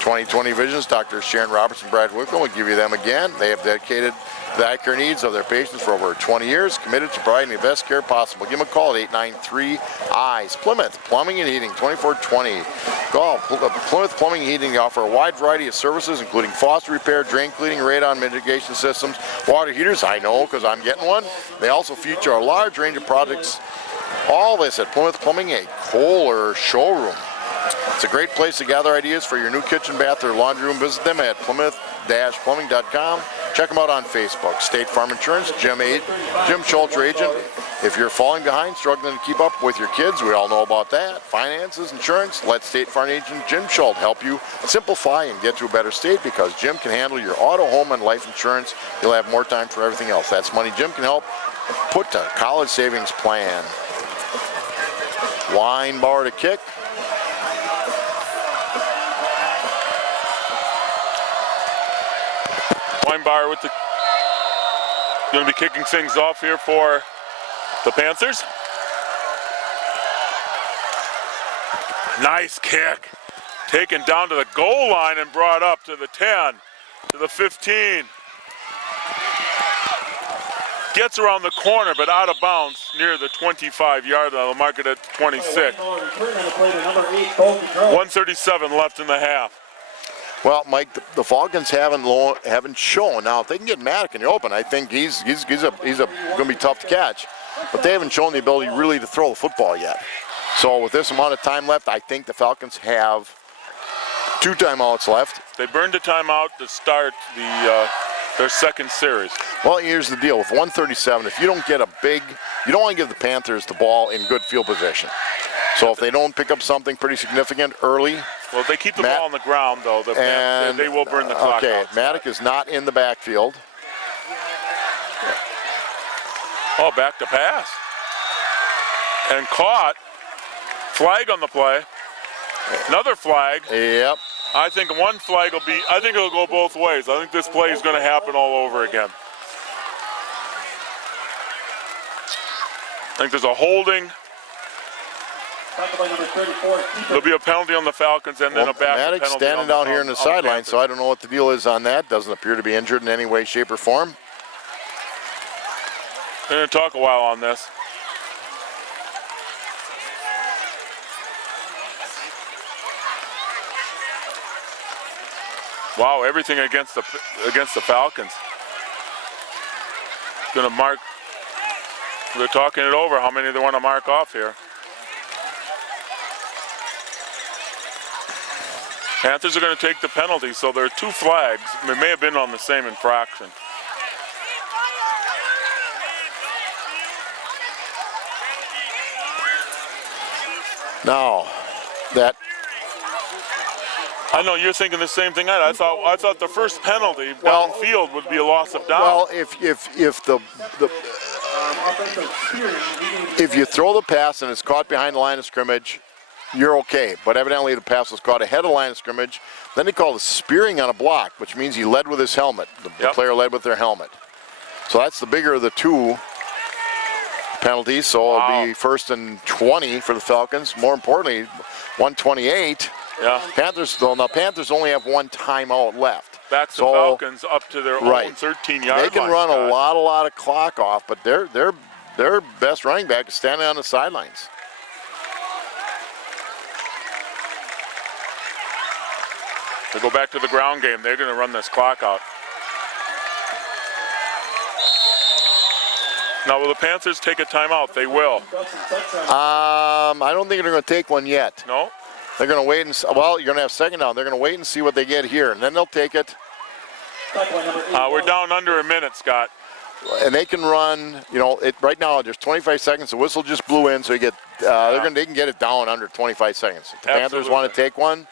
20/20 Visions, Dr. Sharon Robertson, Brad Wickle will give you them again. They have dedicated the eye care needs of their patients for over 20 years, committed to providing the best care possible. Give them a call at 893-EYES. Plymouth Plumbing and Heating, 2420. Call Plymouth Plumbing and Heating. They offer a wide variety of services, including faucet repair, drain cleaning, radon mitigation systems, water heaters. I know because I'm getting one. They also feature a large range of products. All this at Plymouth Plumbing, a Kohler showroom. It's a great place to gather ideas for your new kitchen, bath, or laundry room. Visit them at plymouth-plumbing.com. Check them out on Facebook. State Farm Insurance, Jim Schultz, your agent. If you're falling behind, struggling to keep up with your kids, we all know about that. Finances, insurance, let State Farm agent Jim Schultz help you simplify and get to a better state, because Jim can handle your auto, home, and life insurance. You'll have more time for everything else. That's money Jim can help put to college savings plan. Weinbar to kick. Weinbauer with going to be kicking things off here for the Panthers. Nice kick. Taken down to the goal line and brought up to the 10, to the 15. Gets around the corner, but out of bounds near the 25-yard line. They'll mark it at 26. 1:37 left in the half. Well, Mike, the Falcons haven't shown. Now, if they can get Maddock in the open, I think he's going to be tough to catch. But they haven't shown the ability really to throw the football yet. So with this amount of time left, I think the Falcons have 2 timeouts left. They burned a timeout to start their second series. Well, here's the deal. With 1:37, if you don't get you don't want to give the Panthers the ball in good field position. So if they don't pick up something pretty significant early. Well, if they keep the ball on the ground, though, they will burn the clock Okay, out. Maddock is not in the backfield. Oh, back to pass. And caught. Flag on the play. Another flag. Yep. I think one flag will be, I think it'll go both ways. I think this play is going to happen all over again. I think there's a holding. Tackle by number 34, keeper. There'll be a penalty on the Falcons and then a back Maddox penalty standing on down here in the sideline, so I don't know what the deal is on that. Doesn't appear to be injured in any way, shape, or form. We're going to talk a while on this. Wow, everything against the Falcons. Going to mark. They're talking it over. How many they want to mark off here? Panthers are going to take the penalty, so there are 2 flags. They may have been on the same infraction. Now, that I know you're thinking the same thing. I thought the first penalty downfield would be a loss of down. well, if you throw the pass and it's caught behind the line of scrimmage, you're okay. But evidently the pass was caught ahead of the line of scrimmage. Then they call it spearing on a block, which means he led with his helmet. The player led with their helmet. So that's the bigger of the 2 penalties. So it'll be 1st and 20 for the Falcons. More importantly, 128. Yeah. Panthers only have 1 timeout left. Backs the Falcons up to their own 13-yard line. They can run a lot of clock off, but their best running back is standing on the sidelines. They go back to the ground game. They're going to run this clock out. Now, will the Panthers take a timeout? They will. I don't think they're going to take one yet. No? They're going to wait and well, you're going to have 2nd down. They're going to wait and see what they get here, and then they'll take it. We're down under a minute, Scott. And they can run. Right now there's 25 seconds. The whistle just blew in, so you get. They can get it down under 25 seconds. If the Panthers want to take one,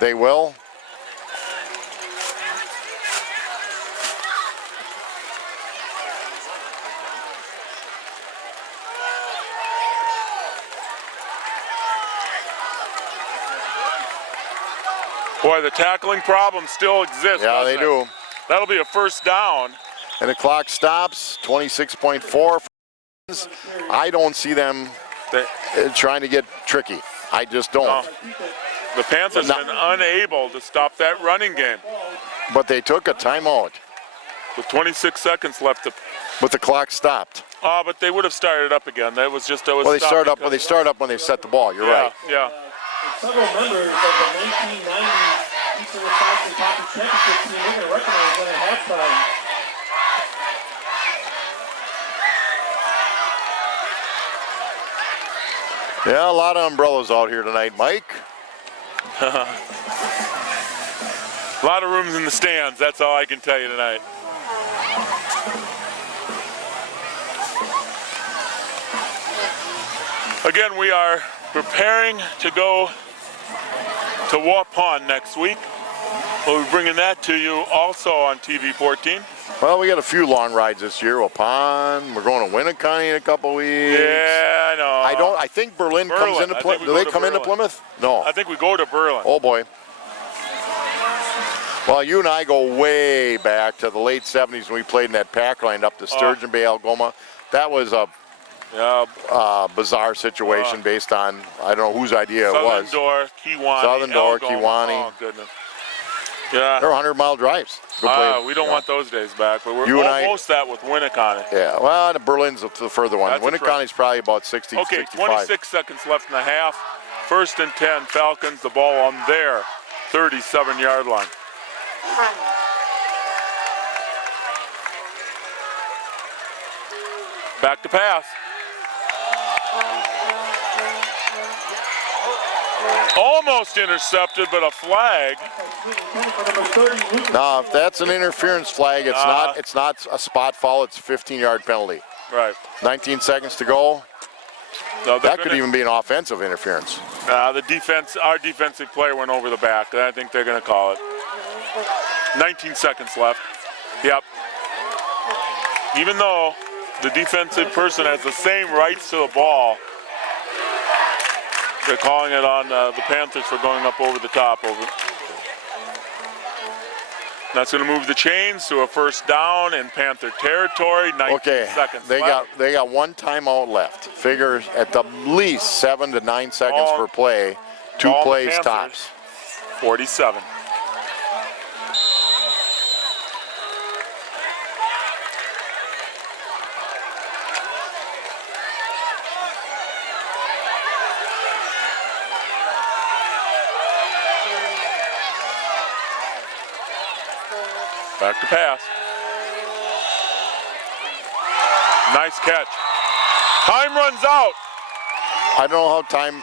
they will. Boy, the tackling problem still exists. Yeah, they do. That'll be a 1st down. And the clock stops, 26.4. I don't see them trying to get tricky. I just don't. No. The Panthers have been unable to stop that running game. But they took a timeout. With 26 seconds left. But the clock stopped. But they would have started up again. That was just. Well, they start up when they set the ball. You're right. Yeah. Several members of the 1990 Eastern Wisconsin Conference Championship team, we're going to recognize them at halftime. Yeah, a lot of umbrellas out here tonight, Mike. A lot of rooms in the stands. That's all I can tell you tonight. Again, we are preparing to go to Waupun next week. We'll be bringing that to you also on TV 14. Well, we got a few long rides this year. Waupun. We're going to Winneconne in a couple weeks. Yeah, I know. I think Berlin comes into Plymouth. Do they come into Plymouth? No. I think we go to Berlin. Oh boy. Well, you and I go way back to the late 70s when we played in that pack line up to Sturgeon Bay, Algoma. That was a bizarre situation based on, I don't know whose idea it was. Southern Door, Kewanee. Oh, goodness. Yeah. They're 100-mile drives. We don't want those days back, but we're almost that with Winneconne. Yeah, well, the Berlin's the further one. Winneconne's probably about 60, okay, 65. 26 seconds left in the half. 1st and 10, Falcons, the ball on their 37-yard line. Back to pass. Almost intercepted, but a flag. Now, if that's an interference flag, it's not a spot foul. It's a 15-yard penalty. Right. 19 seconds to go. No, that could even be an offensive interference. Our defensive player went over the back. I think they're going to call it. 19 seconds left. Yep. Even though the defensive person has the same rights to the ball, They're calling it on the Panthers for going up over the top. That's going to move the chains to a first down in Panther territory. 19 seconds left. They got one timeout left. Figure at the least 7 to 9 seconds per play. Two Ball plays Panthers, tops. 47. Back to pass. Nice catch. Time runs out. I don't know how time.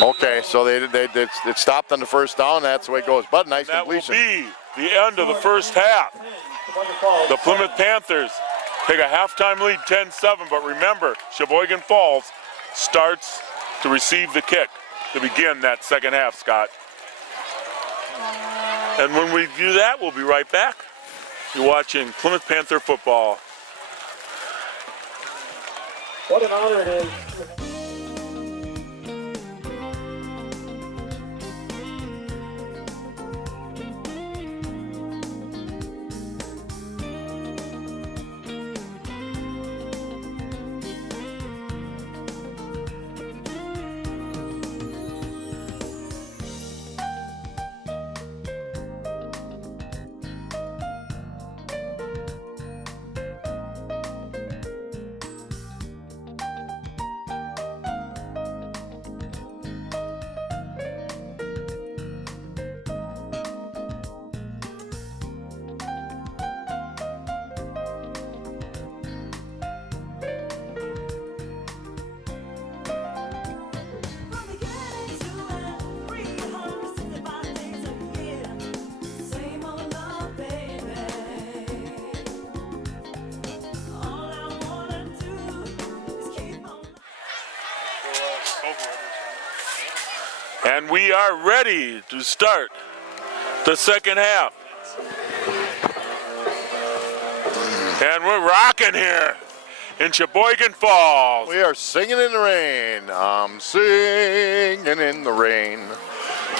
Okay, so it stopped on the first down. That's the way it goes. But nice That completion. will be the end of the first half. The Plymouth Panthers take a halftime lead 10-7, but remember, Sheboygan Falls starts to receive the kick to begin that second half, Scott. And when we do that, we'll be right back. You're watching Plymouth Panther football. What an honor it is. And we are ready to start the second half. And we're rocking here in Sheboygan Falls. We are singing in the rain. I'm singing in the rain.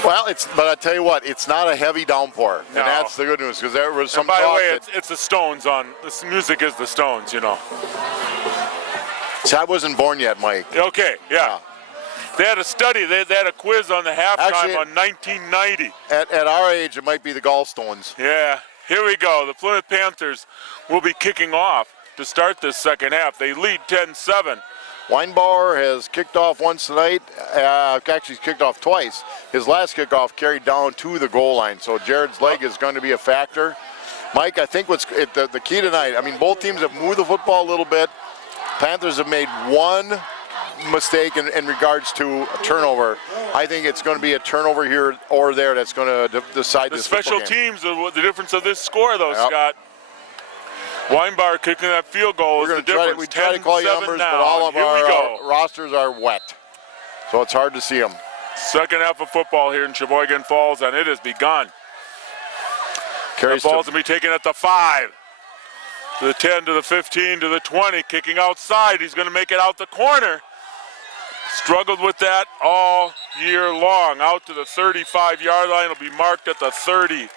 Well, but I tell you what, it's not a heavy downpour, No. and that's the good news because there was some And by the talk way, that it's the Stones on. This music is the Stones, you know. See, I wasn't born yet, Mike. Okay, yeah. They had a study. They had a quiz on the halftime Actually, on 1990. At our age, it might be the Gallstones. Yeah, here we go. The Plymouth Panthers will be kicking off to start this second half. They lead 10-7. Weinbauer has kicked off once tonight. Actually, he's kicked off twice. His last kickoff carried down to the goal line, so Jared's leg is going to be a factor. Mike, I think the key tonight, I mean, both teams have moved the football a little bit. Panthers have made one mistake in regards to a turnover. I think it's going to be a turnover here or there that's going to decide The this special football game. teams, the difference of this score, though, Yep. Scott. Weinbauer kicking that field goal is We're the going to try difference. we try to call you 10-7 numbers, now. but all of Here we our go. rosters are wet, so it's hard to see them. Second half of football here in Sheboygan Falls, and it has begun. The Carries ball's to, going to be taken at the 5, to the 10, to the 15, to the 20, kicking outside. He's going to make it out the corner. Struggled with that all year long. Out to the 35-yard line. It'll be marked at the 38.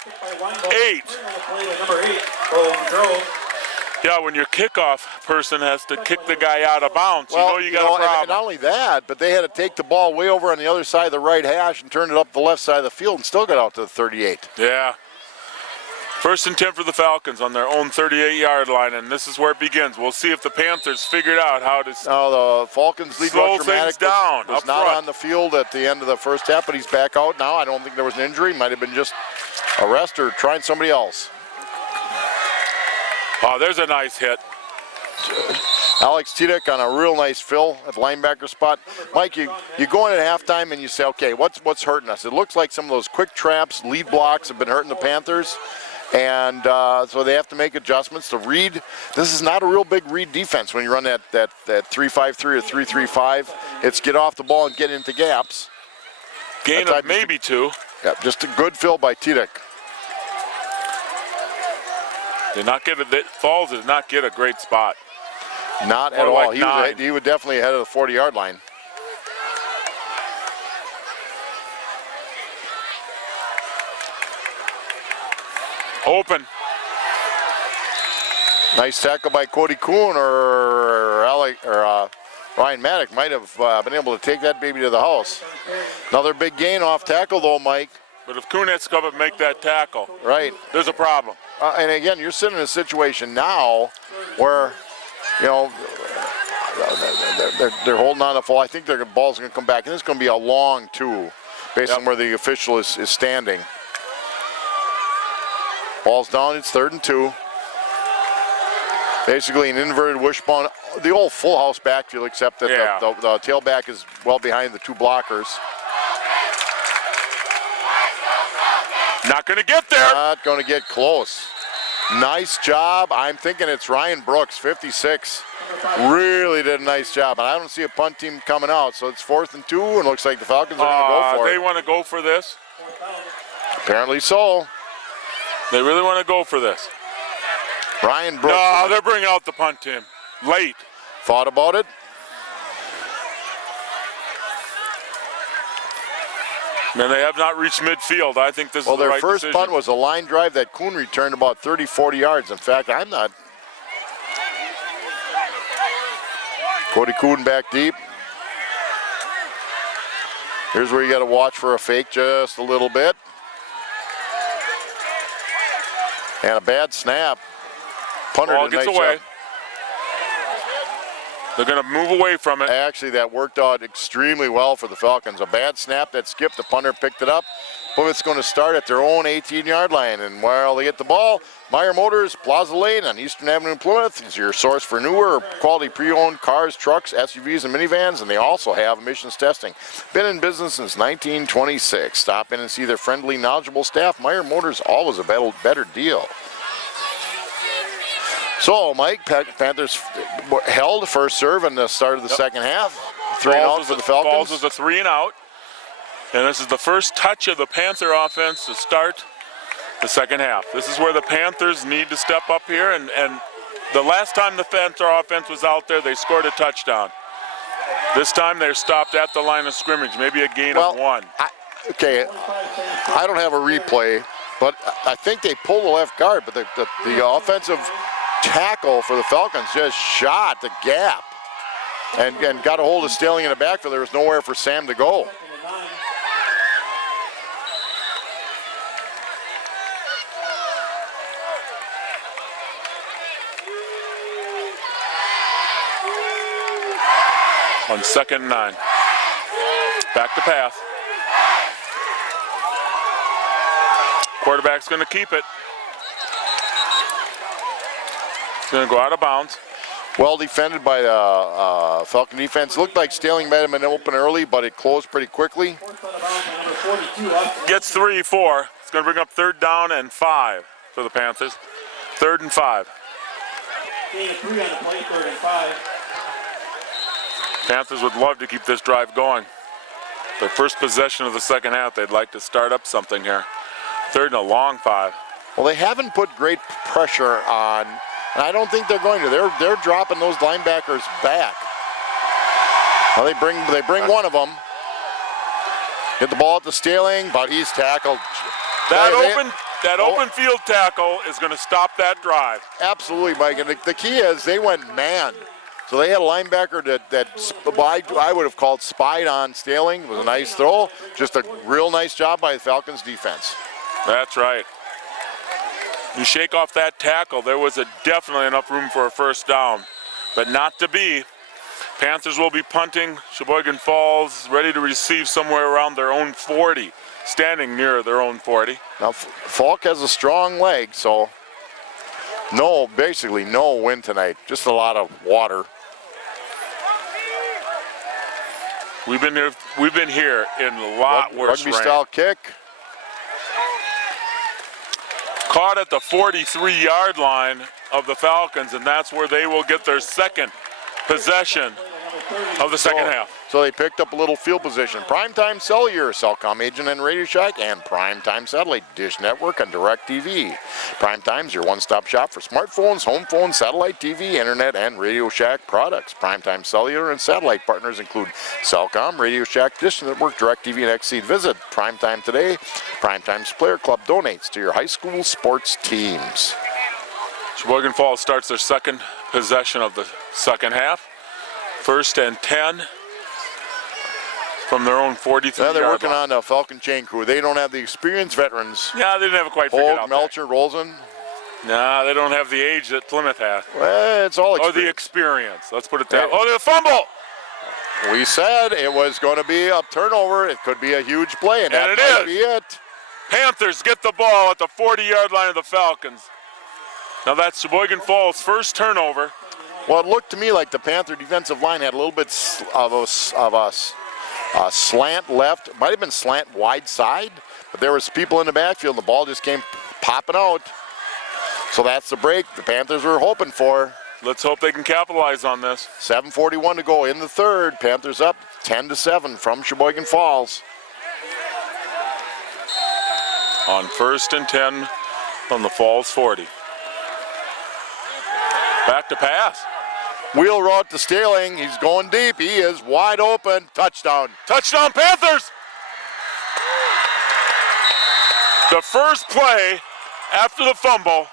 Yeah, when your kickoff person has to kick the guy out of bounds, well, you got a problem. and not only that, but they had to take the ball way over on the other side of the right hash and turn it up the left side of the field and still got out to the 38. Yeah. First and 10 for the Falcons on their own 38-yard line, and this is where it begins. We'll see if the Panthers figured out how to Now the Falcons lead slow rusher things Maddox down was up not front. on the field at the end of the first half, but he's back out now. I don't think there was an injury. Might have been just a rest or trying somebody else. Oh, there's a nice hit. Alex Tidek on a real nice fill at linebacker spot. Mike, you go in at halftime and you say, okay, what's hurting us? It looks like some of those quick traps, lead blocks have been hurting the Panthers. And so they have to make adjustments to read. This is not a real big read defense when you run that 3-5-3 or 3-3-5. It's get off the ball and get into gaps. Gain of maybe 2. Yeah, just a good fill by Tidek. Did not get it. Falls did not get a great spot. Not at More all. like 9. He would definitely ahead of the 40-yard line. Open. Nice tackle by Cody Kuhn or Ryan Maddock might have been able to take that baby to the house. Another big gain off tackle though, Mike. But if Kunitz come and make that tackle, Right. there's a problem. And again, you're sitting in a situation now where, you know, they're holding on to the ball. I think their ball's going to come back, and it's going to be a long two, based on where the official is standing. Ball's down. It's 3rd and 2. Basically an inverted wishbone, the old full house backfield, except that the tailback is well behind the two blockers. Not going to get there. Not going to get close. Nice job. I'm thinking it's Ryan Brooks, 56. Really did a nice job. And I don't see a punt team coming out, so it's 4th and 2, and looks like the Falcons are going to go for it. They want to go for this? Apparently so. They really want to go for this. Ryan Brooks. No, they're bringing out the punt team. Late. Thought about it. And they have not reached midfield. I think this is the Well, right their first decision. punt was a line drive that Kuhn returned about 30, 40 yards. In fact, I'm not. Cody Kuhn back deep. Here's where you got to watch for a fake just a little bit. And a bad snap. Punter Ball did a gets nice away. job. They're going to move away from it. Actually, that worked out extremely well for the Falcons. A bad snap that skipped. The punter picked it up. Plymouth's going to start at their own 18-yard line. And while they get the ball, Meyer Motors, Plaza Lane on Eastern Avenue in Plymouth is your source for newer, quality pre-owned cars, trucks, SUVs, and minivans. And they also have emissions testing. Been in business since 1926. Stop in and see their friendly, knowledgeable staff. Meyer Motors, always a better deal. So, Mike, Panthers held first serve in the start of the second half. 3 and out for the Falcons. Falls is a 3 and out. And this is the first touch of the Panther offense to start the second half. This is where the Panthers need to step up here. And the last time the Panther offense was out there, they scored a touchdown. This time they're stopped at the line of scrimmage, maybe a gain of 1. I don't have a replay, but I think they pulled the left guard, but the offensive tackle for the Falcons just shot the gap and got a hold of Stalling in the backfield. There was nowhere for Sam to go. On 2nd and 9. Back to pass. Quarterback's going to keep it. It's going to go out of bounds. Well defended by the Falcon defense. Looked like Stalling might have been open early, but it closed pretty quickly. Gets 3, 4. It's going to bring up 3rd down and 5 for the Panthers. 3rd and 5. Gain of 3 on the play, 3rd and 5. Panthers would love to keep this drive going. Their first possession of the second half, they'd like to start up something here. 3rd and a long 5. Well, they haven't put great pressure on, and I don't think they're going to. They're dropping those linebackers back. Well, they bring one of them. Get the ball at the Stalling, but he's tackled. That open field tackle is going to stop that drive. Absolutely, Mike. And the key is they went man. So they had a linebacker that I would have called spied on Stalling. It was a nice throw. Just a real nice job by the Falcons defense. That's right. You shake off that tackle, there was definitely enough room for a first down, but not to be. Panthers will be punting. Sheboygan Falls ready to receive somewhere around their own 40, standing near their own 40. Now, Falk has a strong leg, so basically no wind tonight. Just a lot of water. We've been here in a lot worse rain. Rugby style kick. Caught at the 43-yard line of the Falcons, and that's where they will get their second possession of the second half. So they picked up a little field position. Primetime Cellular, Cellcom agent and Radio Shack, and Primetime Satellite, Dish Network, and DirecTV. Primetime's your one-stop shop for smartphones, home phones, satellite TV, internet, and Radio Shack products. Primetime Cellular and satellite partners include Cellcom, Radio Shack, Dish Network, DirecTV, and Xseed. Visit Primetime today. Primetime's Player Club donates to your high school sports teams. Sheboygan Falls starts their second possession of the second half. 1st and 10 from their own 43 Now they're yard working line. on the Falcon chain crew. They don't have the experienced veterans. Yeah, they didn't have it quite figured Hogue, out. Melcher, Rosen. Nah, they don't have the age that Plymouth has. Well, it's all Or the experience. experience. Let's put it that way. Hey. Oh, the fumble! We said it was going to be a turnover. It could be a huge play, and that it might is. be it. Panthers get the ball at the 40-yard line of the Falcons. Now that's Sheboygan Falls' first turnover. Well, it looked to me like the Panther defensive line had a little bit of a slant left. Might have been slant wide side, but there was people in the backfield. And the ball just came popping out. So that's the break the Panthers were hoping for. Let's hope they can capitalize on this. 7:41 to go in the third. Panthers up 10-7 from Sheboygan Falls. On 1st and 10 on the Falls 40. Back to pass. Wheel route to Staling. He's going deep. He is wide open. Touchdown. Touchdown Panthers! The first play after the fumble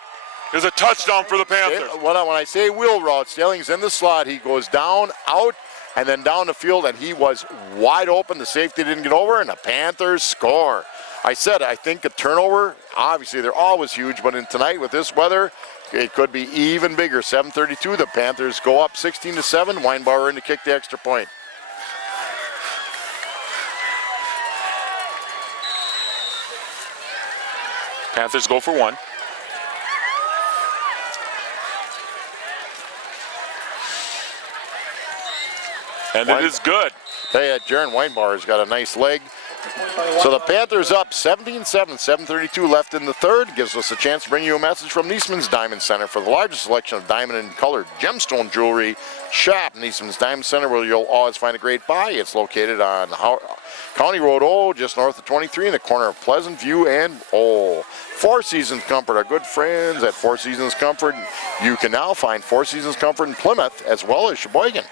is a touchdown for the Panthers. When I say wheel route, Staling's in the slot. He goes down, out, and then down the field, and he was wide open. The safety didn't get over, and the Panthers score. I said, I think a turnover, obviously they're always huge, but in tonight with this weather, it could be even bigger. 7:32, the Panthers go up 16-7. Weinbauer in to kick the extra point. Panthers go for one. And it is good. Tell you, Jaron Weinbauer's got a nice leg. So the Panthers up 17-7, 7:32 left in the third. Gives us a chance to bring you a message from Niesman's Diamond Center. For the largest selection of diamond and colored gemstone jewelry, shop Niesman's Diamond Center, where you'll always find a great buy. It's located on County Road O, just north of 23, in the corner of Pleasant View and O. Four Seasons Comfort, our good friends at Four Seasons Comfort. You can now find Four Seasons Comfort in Plymouth as well as Sheboygan.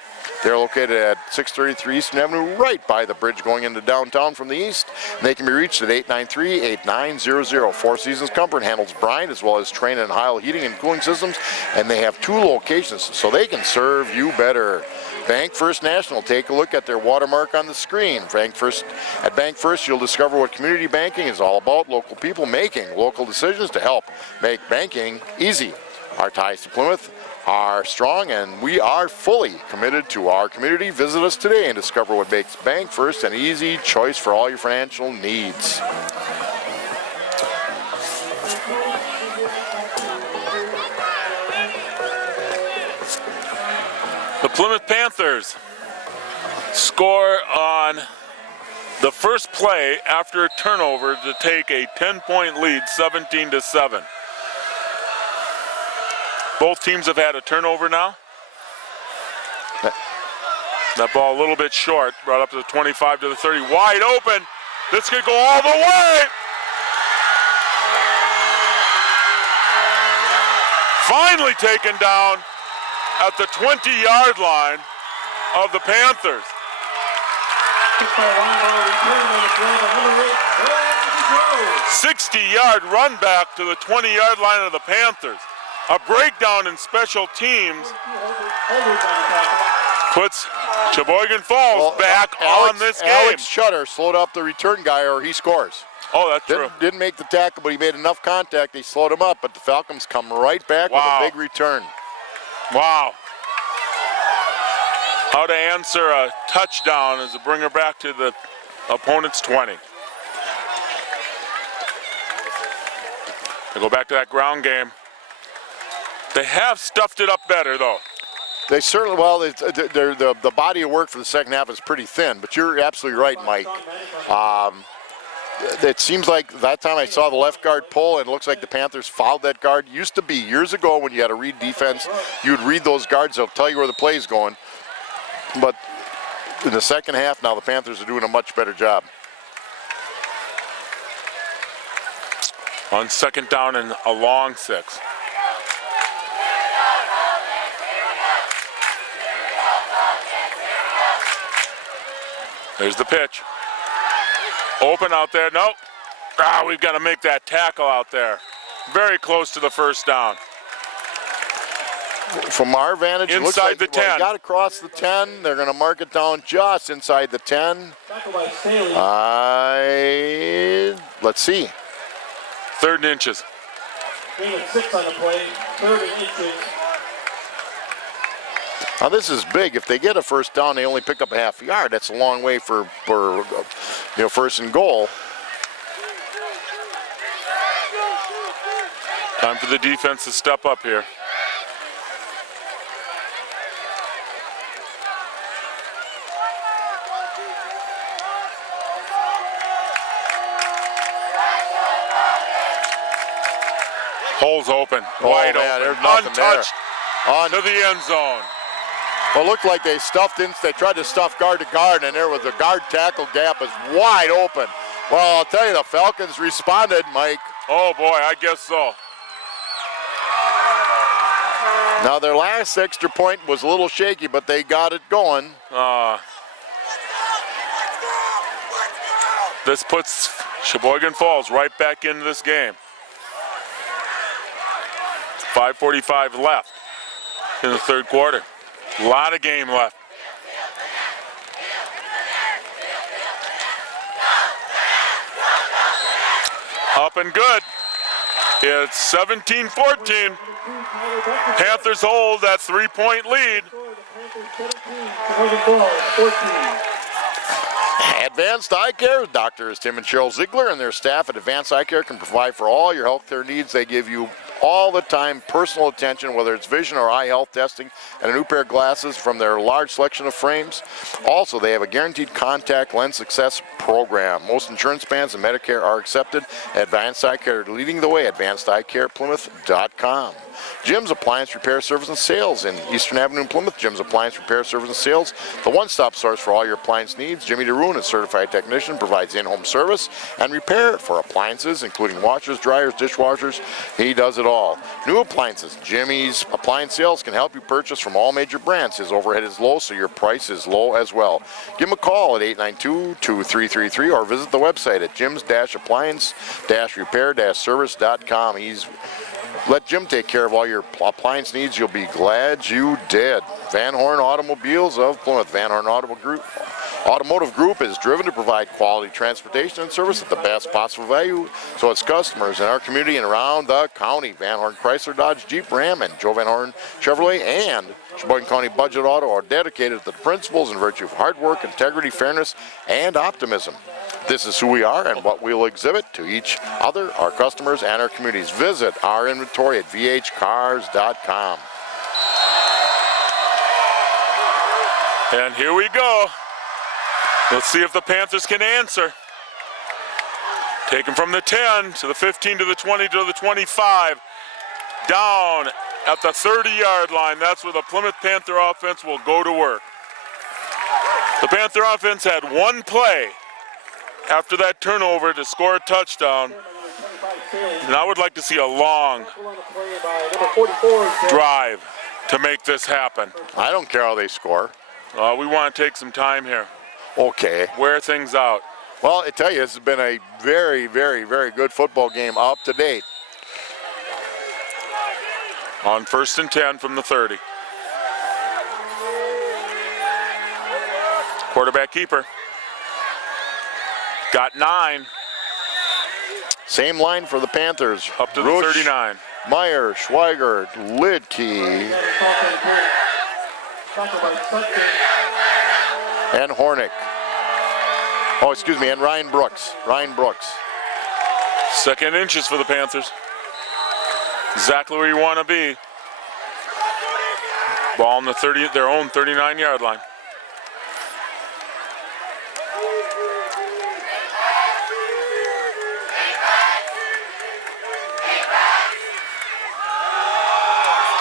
They're located at 633 Eastern Avenue, right by the bridge going into downtown from the east. They can be reached at 893-8900. Four Seasons Comfort handles brine as well as Train and Heil heating and cooling systems, and they have 2 locations so they can serve you better. Bank First National, take a look at their watermark on the screen. At Bank First, you'll discover what community banking is all about. Local people making local decisions to help make banking easy. Our ties to Plymouth are strong, and we are fully committed to our community. Visit us today and discover what makes Bank First an easy choice for all your financial needs. The Plymouth Panthers score on the first play after a turnover to take a 10-point lead, 17-7. Both teams have had a turnover now. That ball a little bit short, brought up to the 25 to the 30, wide open. This could go all the way. Finally taken down at the 20-yard line of the Panthers. 60-yard run back to the 20-yard line of the Panthers. A breakdown in special teams puts Sheboygan Falls back on this game. Alex Shutter slowed up the return guy, or he scores. Oh, that's true. Didn't make the tackle, but he made enough contact. They slowed him up, but the Falcons come right back with a big return. Wow. How to answer a touchdown is to bring her back to the opponent's 20. They go back to that ground game. They have stuffed it up better, though. They certainly, well, the body of work for the second half is pretty thin, but you're absolutely right, Mike. It seems like that time I saw the left guard pull, and it looks like the Panthers fouled that guard. Used to be years ago when you had to read defense, you'd read those guards, they'll tell you where the play is going. But in the second half now, the Panthers are doing a much better job. On second down and a long 6. There's the pitch. Open out there. Nope. We've got to make that tackle out there. Very close to the first down. From our vantage, it looks Inside like the 10. They got to cross the 10. They're going to mark it down just inside the 10. Tackle by Staley. Let's see. 3rd and inches. Gain of 6 on the play. 3rd and inches. Now this is big. If they get a first down, they only pick up a half yard. That's a long way for first and goal. Time for the defense to step up here. Holes open, wide man, open, there's nothing untouched On, to the end zone. well, it looked like they tried to stuff guard to guard, and there was a guard tackle gap is wide open. Well, I'll tell you, the Falcons responded, Mike. Oh boy, I guess so. Now their last extra point was a little shaky, but they got it going. This puts Sheboygan Falls right back into this game. 5:45 left in the 3rd quarter. A lot of game left. Up and good. It's 17-14. Panthers hold that 3-point lead. Advanced Eye Care, Doctors Tim and Cheryl Ziegler and their staff at Advanced Eye Care can provide for all your health care needs. They give you all the time personal attention, whether it's vision or eye health testing, and a new pair of glasses from their large selection of frames. Also, they have a guaranteed contact lens success program. Most insurance plans and Medicare are accepted. Advanced Eye Care, leading the way. AdvancedEyeCarePlymouth.com. Jim's Appliance Repair Service and Sales in Eastern Avenue in Plymouth. Jim's Appliance Repair Service and Sales, the one-stop source for all your appliance needs. Jimmy DeRoon, a certified technician, provides in-home service and repair for appliances, including washers, dryers, dishwashers. He does it all. New appliances. Jimmy's Appliance Sales can help you purchase from all major brands. His overhead is low, so your price is low as well. Give him a call at 892-2333 or visit the website at jims-appliance-repair-service.com. Let Jim take care of all your appliance needs. You'll be glad you did. Van Horn Automobiles of Plymouth. Van Horn Automotive Group is driven to provide quality transportation and service at the best possible value so its customers in our community and around the county. Van Horn Chrysler, Dodge, Jeep, Ram, and Joe Van Horn Chevrolet and Sheboygan County Budget Auto are dedicated to the principles and virtue of hard work, integrity, fairness, and optimism. This is who we are and what we will exhibit to each other, our customers, and our communities. Visit our inventory at vhcars.com. And here we go. Let's see if the Panthers can answer. Taken from the 10 to the 15 to the 20 to the 25. Down at the 30-yard line. That's where the Plymouth Panther offense will go to work. The Panther offense had one play after that turnover to score a touchdown. And I would like to see a long drive to make this happen. I don't care how they score. We want to take some time here. Okay. Wear things out. Well, I tell you, this has been a very, very, very good football game up to date. On 1st and 10 from the 30. Quarterback keeper. Got 9. Same line for the Panthers. Up to the 39. Meyer, Schweigert, Lidke, and Hornick. Oh, excuse me, and Ryan Brooks. Second inches for the Panthers. Exactly where you want to be. Ball on the their own 39-yard line.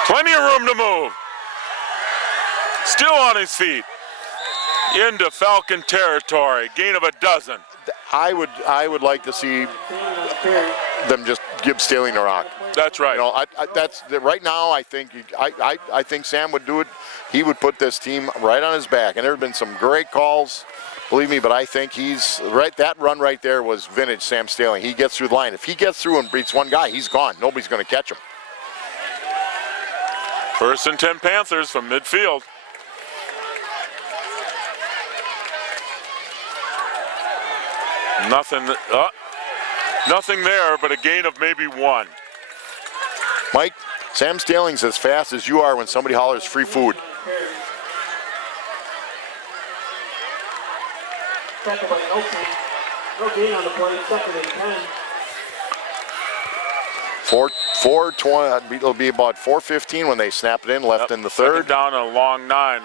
Plenty of room to move. Still on his feet. into Falcon territory. Gain of a dozen. I would like to see them just give Staling the rock. That's right. You know, that's right now. I think I think Sam would do it. He would put this team right on his back. And there have been some great calls, believe me. But I think he's right. That run right there was vintage Sam Staling. He gets through the line. If he gets through and beats one guy, he's gone. Nobody's going to catch him. 1st and 10 Panthers from midfield. Nothing there, but a gain of maybe 1. Mike, Sam Staling's as fast as you are when somebody hollers free food. Second by Nelson. No gain on the play. 2nd and 10. 4:20. It'll be about 4:15 when they snap it in. Left in the 3rd. 2nd down and a long 9.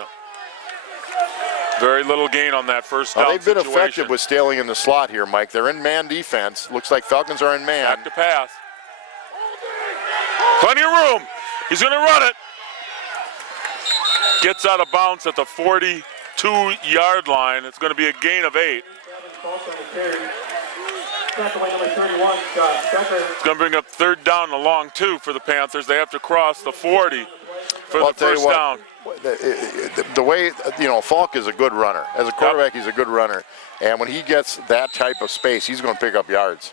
Very little gain on that first down. They've been situation. effective with Staling in the slot here, Mike. They're in man defense. Looks like Falcons are in man. Back to pass. Plenty of room. He's going to run it. Gets out of bounds at the 42-yard line. It's going to be a gain of 8. It's going to bring up 3rd down and a long 2 for the Panthers. They have to cross the 40 for the first down. The way, you know, Falk is a good runner. As a quarterback, he's a good runner. And when he gets that type of space, he's going to pick up yards.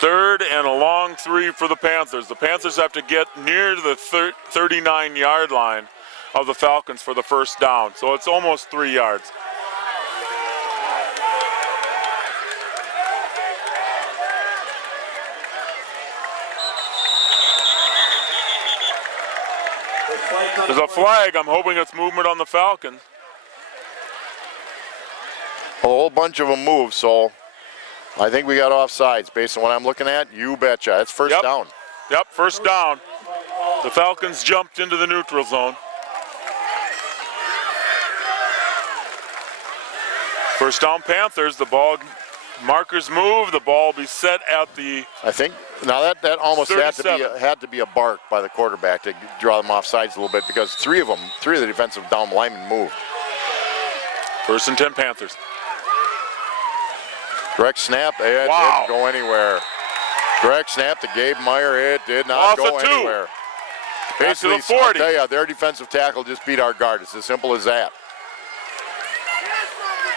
3rd and a long 3 for the Panthers. The Panthers have to get near the 39-yard line of the Falcons for the first down. So it's almost 3 yards. There's a flag. I'm hoping it's movement on the Falcons. A whole bunch of them move, so I think we got offsides based on what I'm looking at. You betcha. It's first down. Yep, first down. The Falcons jumped into the neutral zone. First down Panthers. The ball markers move. The ball will be set at the I think now that almost had to be a bark by the quarterback to draw them off sides a little bit because three of the defensive down linemen moved. 1st and 10 Panthers. Direct snap, it didn't go anywhere. Direct snap to Gabe Meyer, it did not go anywhere. Basically, the 40. I'll tell you, their defensive tackle just beat our guard. It's as simple as that.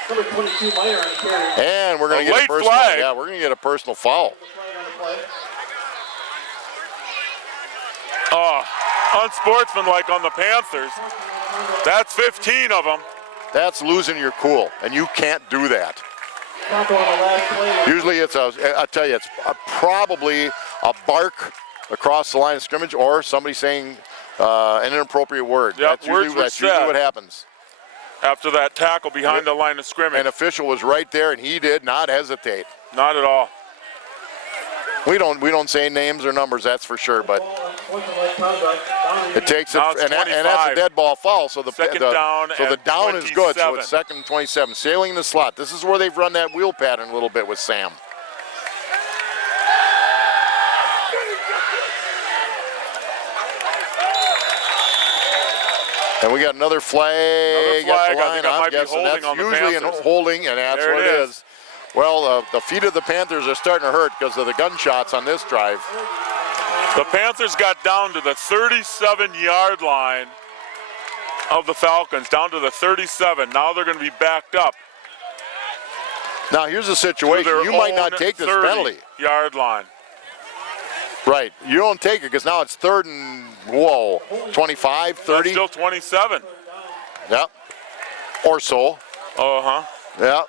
Number 22 Meyer on the carry. And we're going to get a personal flag. Yeah, we're going to get a personal foul. Unsportsmanlike on the Panthers. That's 15 of them. That's losing your cool, and you can't do that. Usually I'll tell you, it's probably a bark across the line of scrimmage or somebody saying an inappropriate word. Yep, that's usually what happens. After that tackle behind the line of scrimmage. An official was right there, and he did not hesitate. Not at all. We don't say names or numbers, that's for sure, but it takes it, and that's a dead ball foul. So the down is good. So it's 2nd and 27. Sailing the slot. This is where they've run that wheel pattern a little bit with Sam. And we got another flag at the line. I'm guessing that's usually a holding, and that's what it is. Well, the feet of the Panthers are starting to hurt because of the gunshots on this drive. The Panthers got down to the 37-yard line of the Falcons, down to the 37. Now they're going to be backed up. Now here's the situation. You might not take this penalty. 30-yard line. Right. You don't take it because now it's 3rd and 25, 30. That's still 27. Yep. Or so. Uh-huh. Yeah.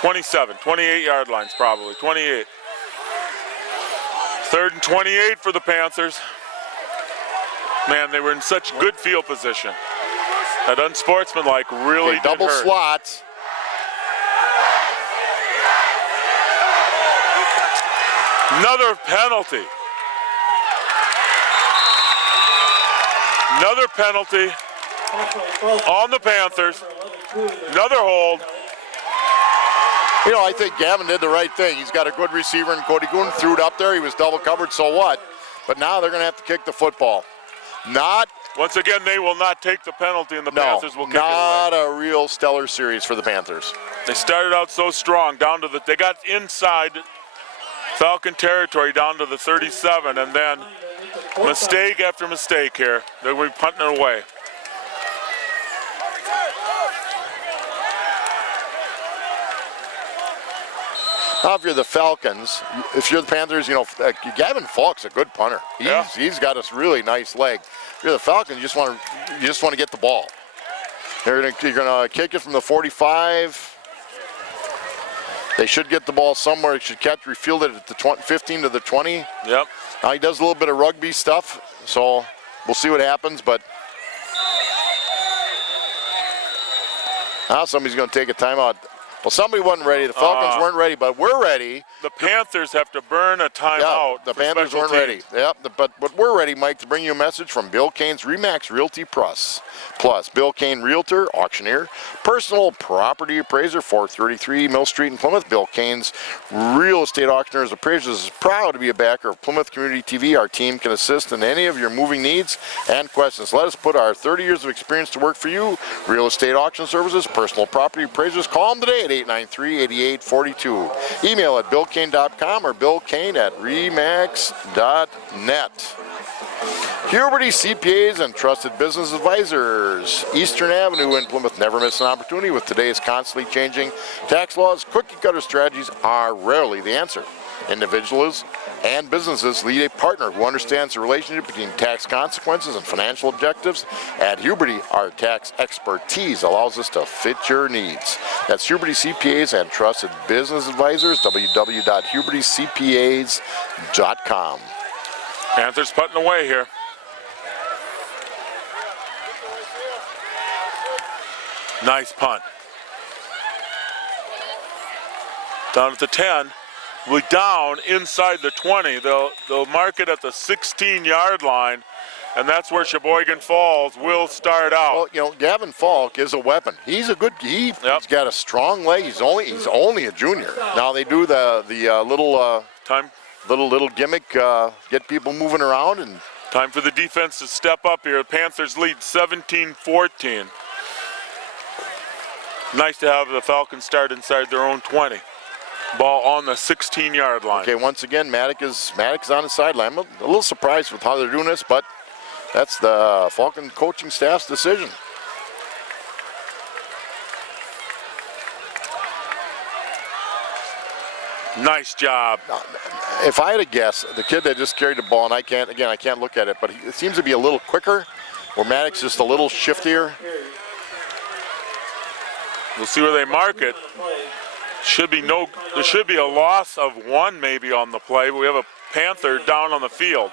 27, 28-yard lines probably, 28. 3rd and 28 for the Panthers. Man, they were in such good field position. That unsportsmanlike really did double hurt. Slots. Another penalty. Another penalty on the Panthers. Another hold. You know, I think Gavin did the right thing. He's got a good receiver, and Cody Goon threw it up there. He was double covered, so what? But now they're going to have to kick the football. Not Once again, they will not take the penalty, and the No, Panthers will kick it away. not a real stellar series for the Panthers. They started out so strong, they got inside Falcon territory down to the 37, and then mistake after mistake here. They're going to be punting it away. Now, if you're the Falcons, if you're the Panthers, Gavin Falk's a good punter. He's got a really nice leg. If you're the Falcons, you just want to get the ball. You're gonna kick it from the 45. They should get the ball somewhere. They should refield it at the 15 to the 20. Yep. Now he does a little bit of rugby stuff, so we'll see what happens. But now somebody's going to take a timeout. Well, somebody wasn't ready. The Falcons weren't ready, but we're ready. The Panthers have to burn a timeout. Yeah, the Panthers weren't ready. Yep, but we're ready, Mike, to bring you a message from Bill Kane's RE/MAX Realty Plus. Bill Kane Realtor, auctioneer, personal property appraiser, 433 Mill Street in Plymouth. Bill Kane's real estate auctioneers appraisers is proud to be a backer of Plymouth Community TV. Our team can assist in any of your moving needs and questions. Let us put our 30 years of experience to work for you. Real estate auction services, personal property appraisers. Call them today at 893-8842. Email at billkane.com or billkane@remax.net. Huberty CPAs and trusted business advisors. Eastern Avenue in Plymouth. Never miss an opportunity with today's constantly changing tax laws. Cookie-cutter strategies are rarely the answer. Individuals and businesses need a partner who understands the relationship between tax consequences and financial objectives. At Huberty, our tax expertise allows us to fit your needs. That's Huberty CPAs and trusted business advisors, www.hubertycpas.com. Panthers putting away here. Nice punt. Down at the 10. We're down inside the 20. They'll mark it at the 16-yard line, and that's where Sheboygan Falls will start out. Well, Gavin Falk is a weapon. He's a good. He's got a strong leg. He's only a junior. Now they do the little Time. Little gimmick, get people moving around, and Time for the defense to step up here. Panthers lead 17-14. Nice to have the Falcons start inside their own 20. Ball on the 16-yard line. okay, once again, Maddox is on the sideline. I'm a little surprised with how they're doing this, but that's the Falcon coaching staff's decision. Nice job. If I had to guess, the kid that just carried the ball, and I can't look at it, but it seems to be a little quicker, where Maddox just a little shiftier. We'll see where they mark it. There should be a loss of one maybe on the play, but we have a Panther down on the field.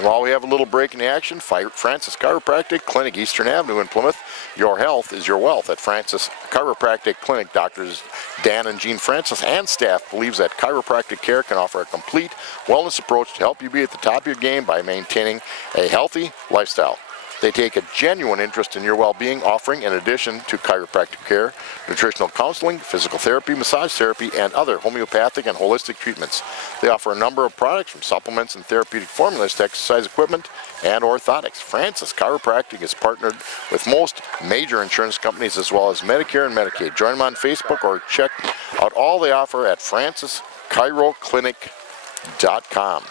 While we have a little break in the action, Francis Chiropractic Clinic, Eastern Avenue in Plymouth. Your health is your wealth at Francis Chiropractic Clinic. Doctors Dan and Jean Francis and staff believes that chiropractic care can offer a complete wellness approach to help you be at the top of your game by maintaining a healthy lifestyle. They take a genuine interest in your well-being, offering, in addition to chiropractic care, nutritional counseling, physical therapy, massage therapy, and other homeopathic and holistic treatments. They offer a number of products from supplements and therapeutic formulas to exercise equipment and orthotics. Francis Chiropractic is partnered with most major insurance companies as well as Medicare and Medicaid. Join them on Facebook or check out all they offer at francischiroclinic.com.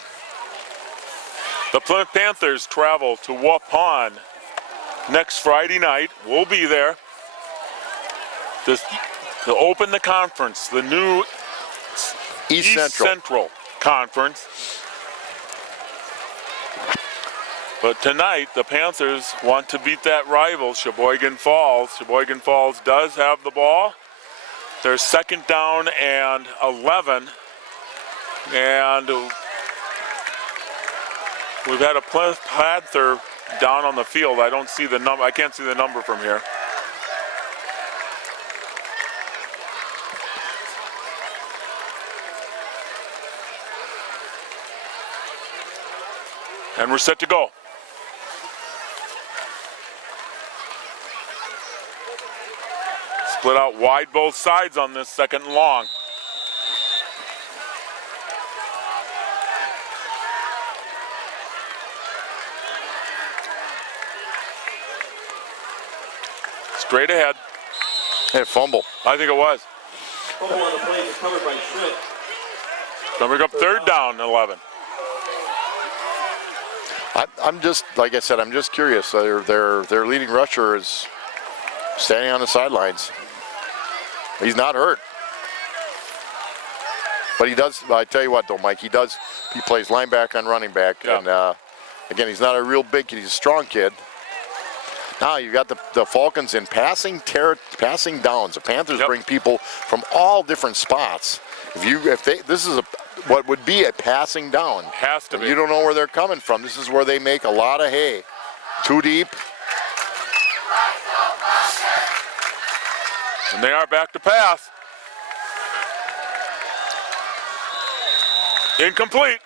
The Plymouth Panthers travel to Waupun next Friday night. We'll be there to open the conference, the new East Central Conference. But tonight, the Panthers want to beat that rival, Sheboygan Falls. Sheboygan Falls does have the ball. They're second down and 11. And we've had a Plymouth Panther down on the field. I don't see the number. I can't see the number from here. And we're set to go. Split out wide both sides on this second and long. Straight ahead. Hey, fumble. I think it was. Fumble on the play was covered by Schmidt. Gonna bring up third down, 11. I'm just, like I said, I'm just curious. Their leading rusher is standing on the sidelines. He's not hurt. But he does, I tell you what though, Mike, he plays linebacker and running back. Yeah. And again, he's not a real big kid, he's a strong kid. Now you've got the Falcons in passing downs. The Panthers bring people from all different spots. This is what would be a passing down. Has to be. You don't know where they're coming from. This is where they make a lot of hay. Too deep. And they are back to pass. Incomplete.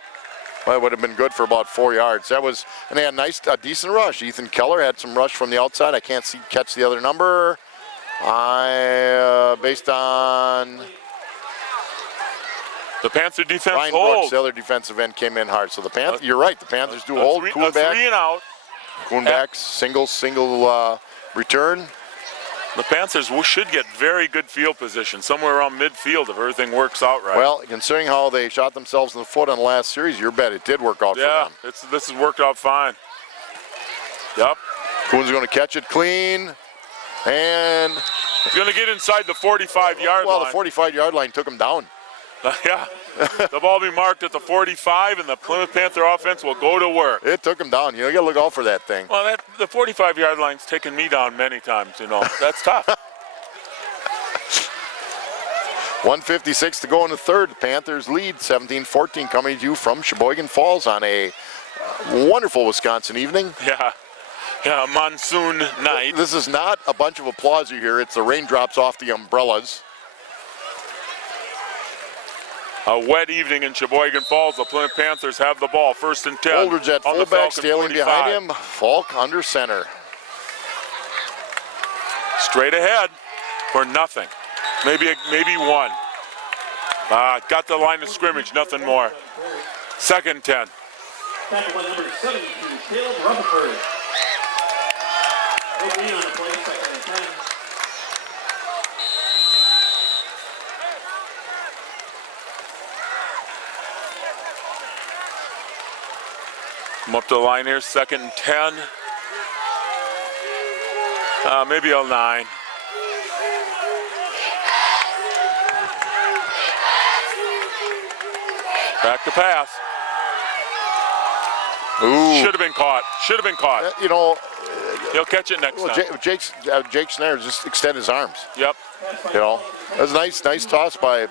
Well, it would have been good for about 4 yards. And they had a decent rush. Ethan Keller had some rush from the outside. I can't catch the other number. Based on The Panther defense Ryan holds. Brooks, the other defensive end, came in hard. So the Panthers, you're right. The Panthers do hold. A 3 and out. Kuhnback, single return. The Panthers should get very good field position, somewhere around midfield if everything works out right. Well, considering how they shot themselves in the foot on the last series, you bet it did work out for them. This has worked out fine. Yep. Kuhn's going to catch it clean. And He's going to get inside the 45-yard line. well, the 45-yard line took him down. Yeah. The ball will be marked at the 45, and the Plymouth Panther offense will go to work. It took him down. You got to look out for that thing. Well, the 45-yard line's taken me down many times, That's tough. 1:56 to go in the third. The Panthers lead 17-14, coming to you from Sheboygan Falls on a wonderful Wisconsin evening. Yeah, monsoon night. This is not a bunch of applause you hear. It's the raindrops off the umbrellas. A wet evening in Sheboygan Falls. The Plymouth Panthers have the ball. 1st and 10. Holdridge at on the fullback, Falcon Staling 45. behind him. Falk under center. Straight ahead for nothing. Maybe one. Got the line of scrimmage, nothing more. 2nd 10. Tackle by number 72, Caleb Rutherford. No gain on the play, 2nd and 10. Come up to the line here, 2nd and 10. Maybe a 9. Back to pass. Ooh. Should have been caught. He'll catch it next time. Jake Schneider just extend his arms. Yep. That was a nice toss by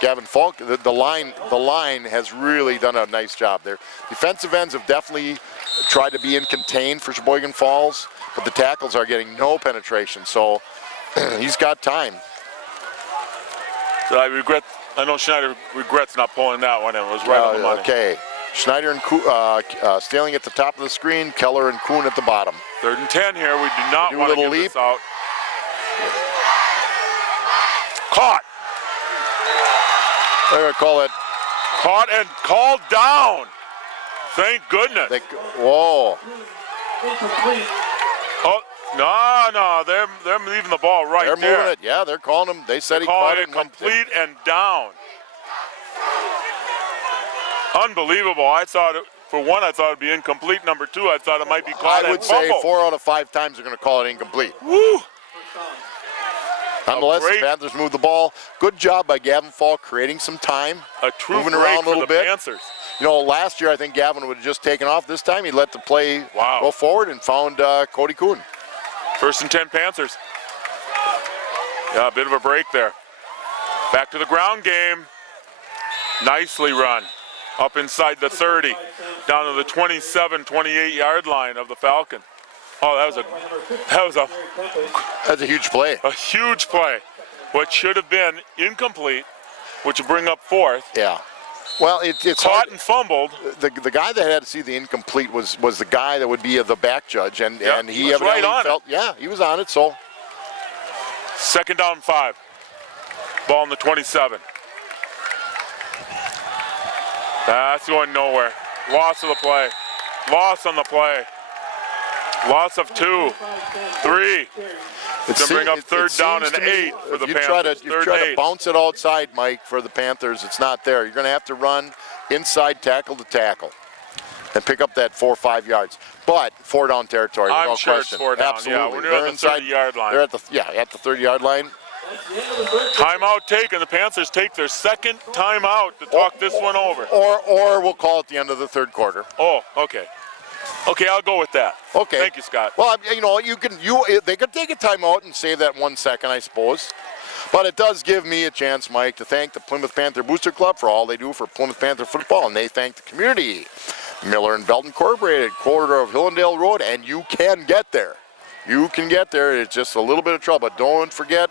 Gavin Falk. The line has really done a nice job there. Defensive ends have definitely tried to be in contain for Sheboygan Falls, but the tackles are getting no penetration, so he's got time. So I know Schneider regrets not pulling that one in. It was right on the money. Okay. Schneider and Staling at the top of the screen, Keller and Kuhn at the bottom. 3rd and 10 here. We do not Do a want to little give leap. this out. Caught. They're going to call it. Caught and called down. Thank goodness. Whoa. Incomplete. Oh, no. They're leaving the ball right They're there. moving it. Yeah, they're calling him. They said he Calling caught it it. and went- complete and down. Unbelievable. I thought it'd be incomplete. Number 2, I thought it might be caught I would and say fumbled. 4 out of 5 times they're going to call it incomplete. Woo! Nonetheless, the great- Panthers move the ball. Good job by Gavin Falk creating some time. A true Moving break around a for little the bit. Panthers. Last year I think Gavin would have just taken off. This time he let the play go forward and found Cody Kuhn. 1st and 10 Panthers. Yeah, a bit of a break there. Back to the ground game. Nicely run. Up inside the 30. Down to the 27, 28-yard line of the Falcon. Oh, That's a huge play. a huge play. What should have been incomplete, which would bring up 4th. Yeah. Well, it's Caught hard. and fumbled. The guy that had to see the incomplete was the guy that would be the back judge, and Yeah, and he he was right evidently on it. felt. Yeah, he was on it. So 2nd down 5. Ball in the 27. That's going nowhere. Loss of the play. Loss on the play. Loss of 2, 3. It's going to bring up third down and seems to me 8 for the if you Panthers. you try to bounce it outside, Mike, for the Panthers, it's not there. You're going to have to run inside tackle to tackle and pick up that 4 or 5 yards. But 4 down territory, I'm without sure question. it's 4 down. Absolutely. Yeah, we're near They're the inside 30-yard line. They're at the 30-yard line. Timeout taken. The Panthers take their second timeout to talk this one over. Or we'll call it the end of the third quarter. Oh, okay. Okay, I'll go with that. Okay. Thank you, Scott. Well, you know, they could take a timeout and save that 1 second, I suppose. But it does give me a chance, Mike, to thank the Plymouth Panther Booster Club for all they do for Plymouth Panther football, and they thank the community. Miller and Belton Incorporated, corridor of Hillendale Road, and you can get there. You can get there. It's just a little bit of trouble. But don't forget,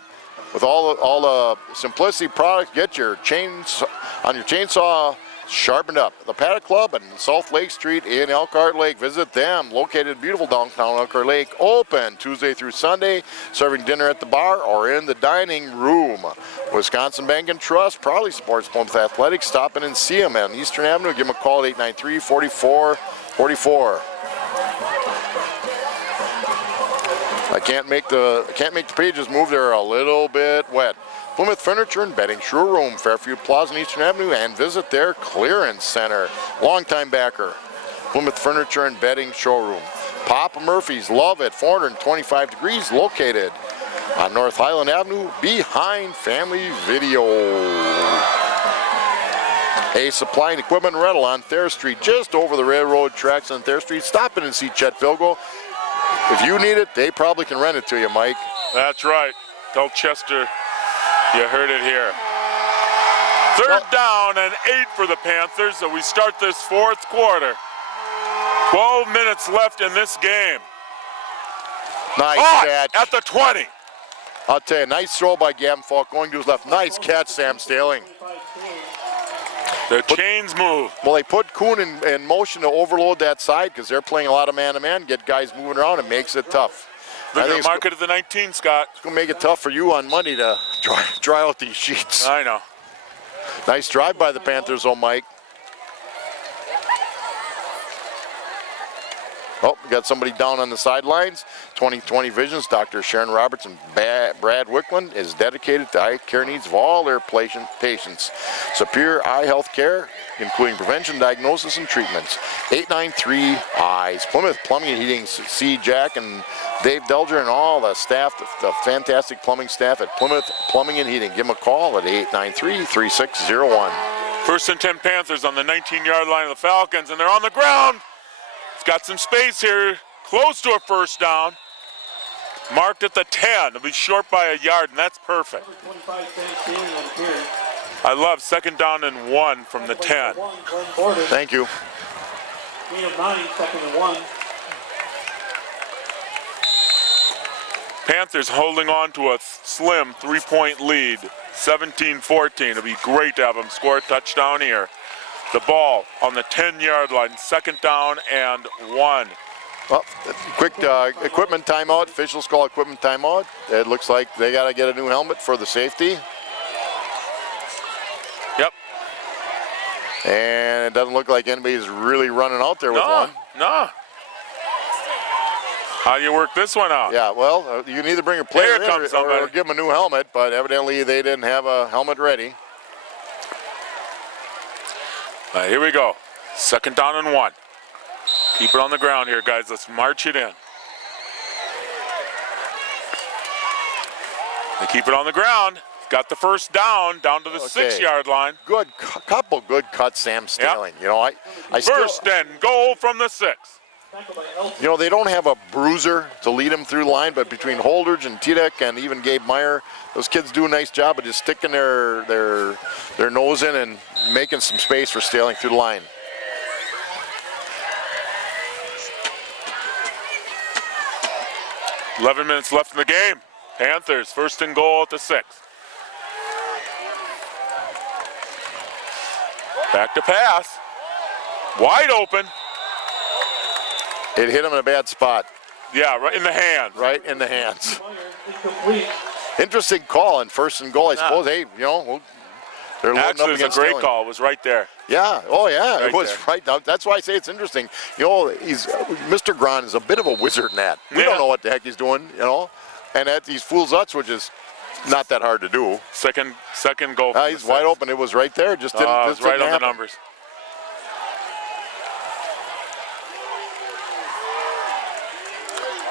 with all the Simplicity products, get your chainsaw sharpened up. The Paddock Club and South Lake Street in Elkhart Lake. Visit them. Located in beautiful downtown Elkhart Lake. Open Tuesday through Sunday. Serving dinner at the bar or in the dining room. Wisconsin Bank and Trust proudly supports Plymouth Athletics. Stop in and see them on Eastern Avenue. Give them a call at 893-4444. I can't make the pages move. They're a little bit wet. Plymouth Furniture and Bedding Showroom, Fairfield Plaza and Eastern Avenue, and visit their clearance center. Longtime backer, Plymouth Furniture and Bedding Showroom. Papa Murphy's, love it, 425 degrees, located on North Highland Avenue, behind Family Video. A supply and equipment rental on Thayer Street, just over the railroad tracks on Thayer Street. Stop in and see Chet Vilgo. If you need it, they probably can rent it to you, Mike. That's right. Tell Chester you heard it here. Third down and 8 for the Panthers, so we start this fourth quarter. 12 minutes left in this game. Nice catch. At the 20. I'll tell you, nice throw by Gavin Falk going to his left. Nice catch, Sam Staling. The chains move. Well, they put Kuhn in motion to overload that side because they're playing a lot of man-to-man, get guys moving around. It makes it tough. They're going to mark it at the 19, Scott. It's going to make it tough for you on Monday to dry out these sheets. I know. Nice drive by the Panthers, though, Mike. Oh, we got somebody down on the sidelines. 20/20 Visions, Dr. Sharon Roberts and Brad Wickland is dedicated to eye care needs of all their patients. Superior Eye Health Care, including prevention, diagnosis, and treatments. 893 Eyes. Plymouth Plumbing and Heating. See Jack and Dave Delger and all the staff, the fantastic plumbing staff at Plymouth Plumbing and Heating. Give them a call at 893-3601. First and 10 Panthers on the 19-yard line of the Falcons, and they're on the ground. It's got some space here, close to a first down. Marked at the 10. It'll be short by a yard, and that's perfect. I love second down and 1 from the 10. Thank you. Gain of 9, second and 1. Panthers holding on to a slim 3-point lead, 17-14. It'll be great to have them score a touchdown here. The ball on the 10-yard line, second down and 1. Well, quick equipment timeout. Officials call equipment timeout. It looks like they got to get a new helmet for the safety. Yep. And it doesn't look like anybody's really running out there with one. No. How do you work this one out? Yeah, well, you can either bring a player Here comes in or somebody. give them a new helmet, but evidently they didn't have a helmet ready. All right, here we go. Second down and 1. Keep it on the ground here, guys. Let's march it in. They keep it on the ground. Got the first down to the 6-yard line. Good, couple good cuts, Sam Staling. Yep. You know, I First and goal from the 6. You know, they don't have a bruiser to lead them through the line, but between Holdridge and Tedek and even Gabe Meyer, those kids do a nice job of just sticking their nose in and making some space for Staling through the line. $11 minutes left in the game. Panthers first and goal at the 6. Back to pass. Wide open. It hit him in a bad spot. Yeah, right in the hand. Right in the hands. Incomplete. Interesting call in first and goal, I suppose. Hey, you know, They're loading Actually, up it was a against great Sterling. call. It was right there. Yeah. Oh, yeah. Right it was there. right now. That's why I say it's interesting. You know, Mr. Grahn is a bit of a wizard in that. We Yeah. don't know what the heck he's doing, you know, and that these fools us, which is not that hard to do. Second goal. from He's the wide six. open. It was right there. Just didn't. It Just was right didn't on the happen. numbers.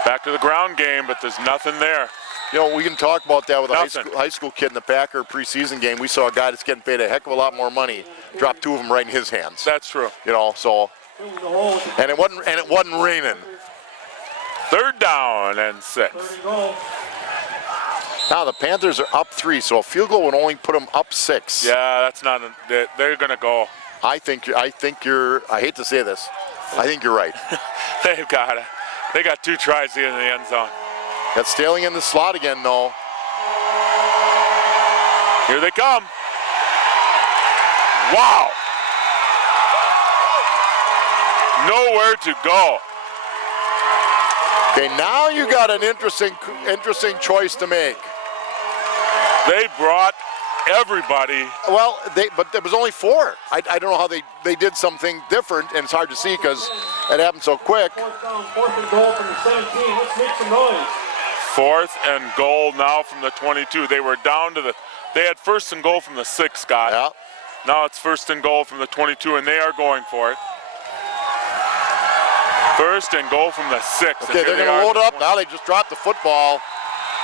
Back to the ground game, but there's nothing there. You know, we can talk about that with a Nothing. high school kid in the Packer preseason game. We saw a guy that's getting paid a heck of a lot more money drop two of them right in his hands. That's true. You know, so and it wasn't raining. 3rd down and 6. 3rd and goal. Now the Panthers are up 3, so a field goal would only put them up 6. Yeah, that's not. They're gonna go. I think you're. I hate to say this. I think you're right. They've got it. They got 2 tries to get in the end zone. That's Sterling in the slot again, though. Here they come. Wow. Nowhere to go. Okay, now you got an interesting choice to make. They brought everybody. Well, but there was only 4. I don't know how they did something different, and it's hard to see because it happened so quick. 4th down, 4th and goal from the 17. Let's make some noise. 4th and goal now from the 22. They were down to they had 1st and goal from the 6, Scott. Yeah. Now it's 1st and goal from the 22, and they are going for it. 1st and goal from the 6. Okay, they're going to load up. Now they just dropped the football.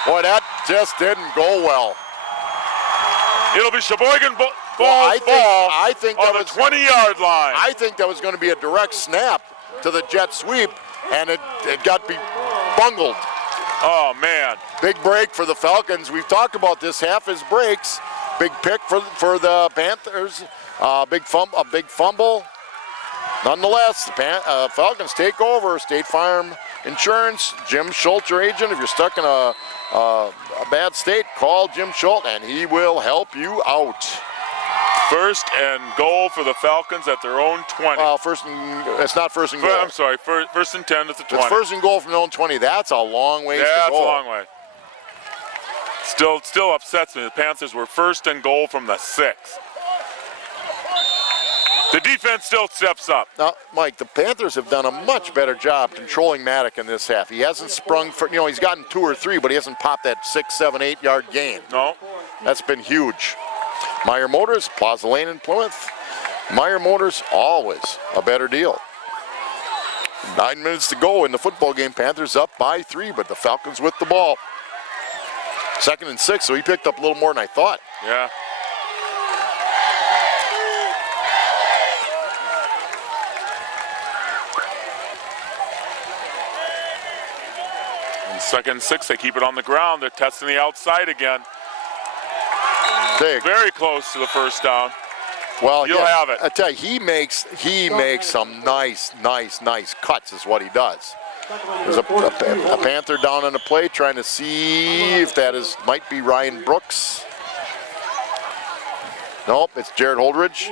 Boy, that just didn't go well. It'll be Sheboygan ball I think on that the was 20-yard line. I think that was going to be a direct snap to the jet sweep, and it got bungled. Oh, man. Big break for the Falcons. We've talked about this. Half his breaks. Big pick for the Panthers. A big fumble. Nonetheless, the Falcons take over. State Farm Insurance. Jim Schultz, your agent. If you're stuck in a bad state, call Jim Schultz, and he will help you out. 1st and goal for the Falcons at their own 20. Well, it's not 1st and goal. I'm sorry, 1st and 10 at the 20. It's 1st and goal from their own 20. That's a long ways to go. Yeah, that's a long way. Still upsets me. The Panthers were 1st and goal from the 6. The defense still steps up. Now, Mike, the Panthers have done a much better job controlling Maddock in this half. He hasn't sprung for, he's gotten 2 or 3, but he hasn't popped that 6, 7, 8 yard gain. No. That's been huge. Meyer Motors, Plaza Lane in Plymouth. Meyer Motors, always a better deal. 9 minutes to go in the football game. Panthers up by 3, but the Falcons with the ball. 2nd and 6, so he picked up a little more than I thought. Yeah. And 2nd and 6, they keep it on the ground. They're testing the outside again. Big. Very close to the 1st down. Well, You'll have it. I tell you, he makes some nice cuts is what he does. There's a Panther down on the play trying to see if that might be Ryan Brooks. Nope, it's Jared Holdridge.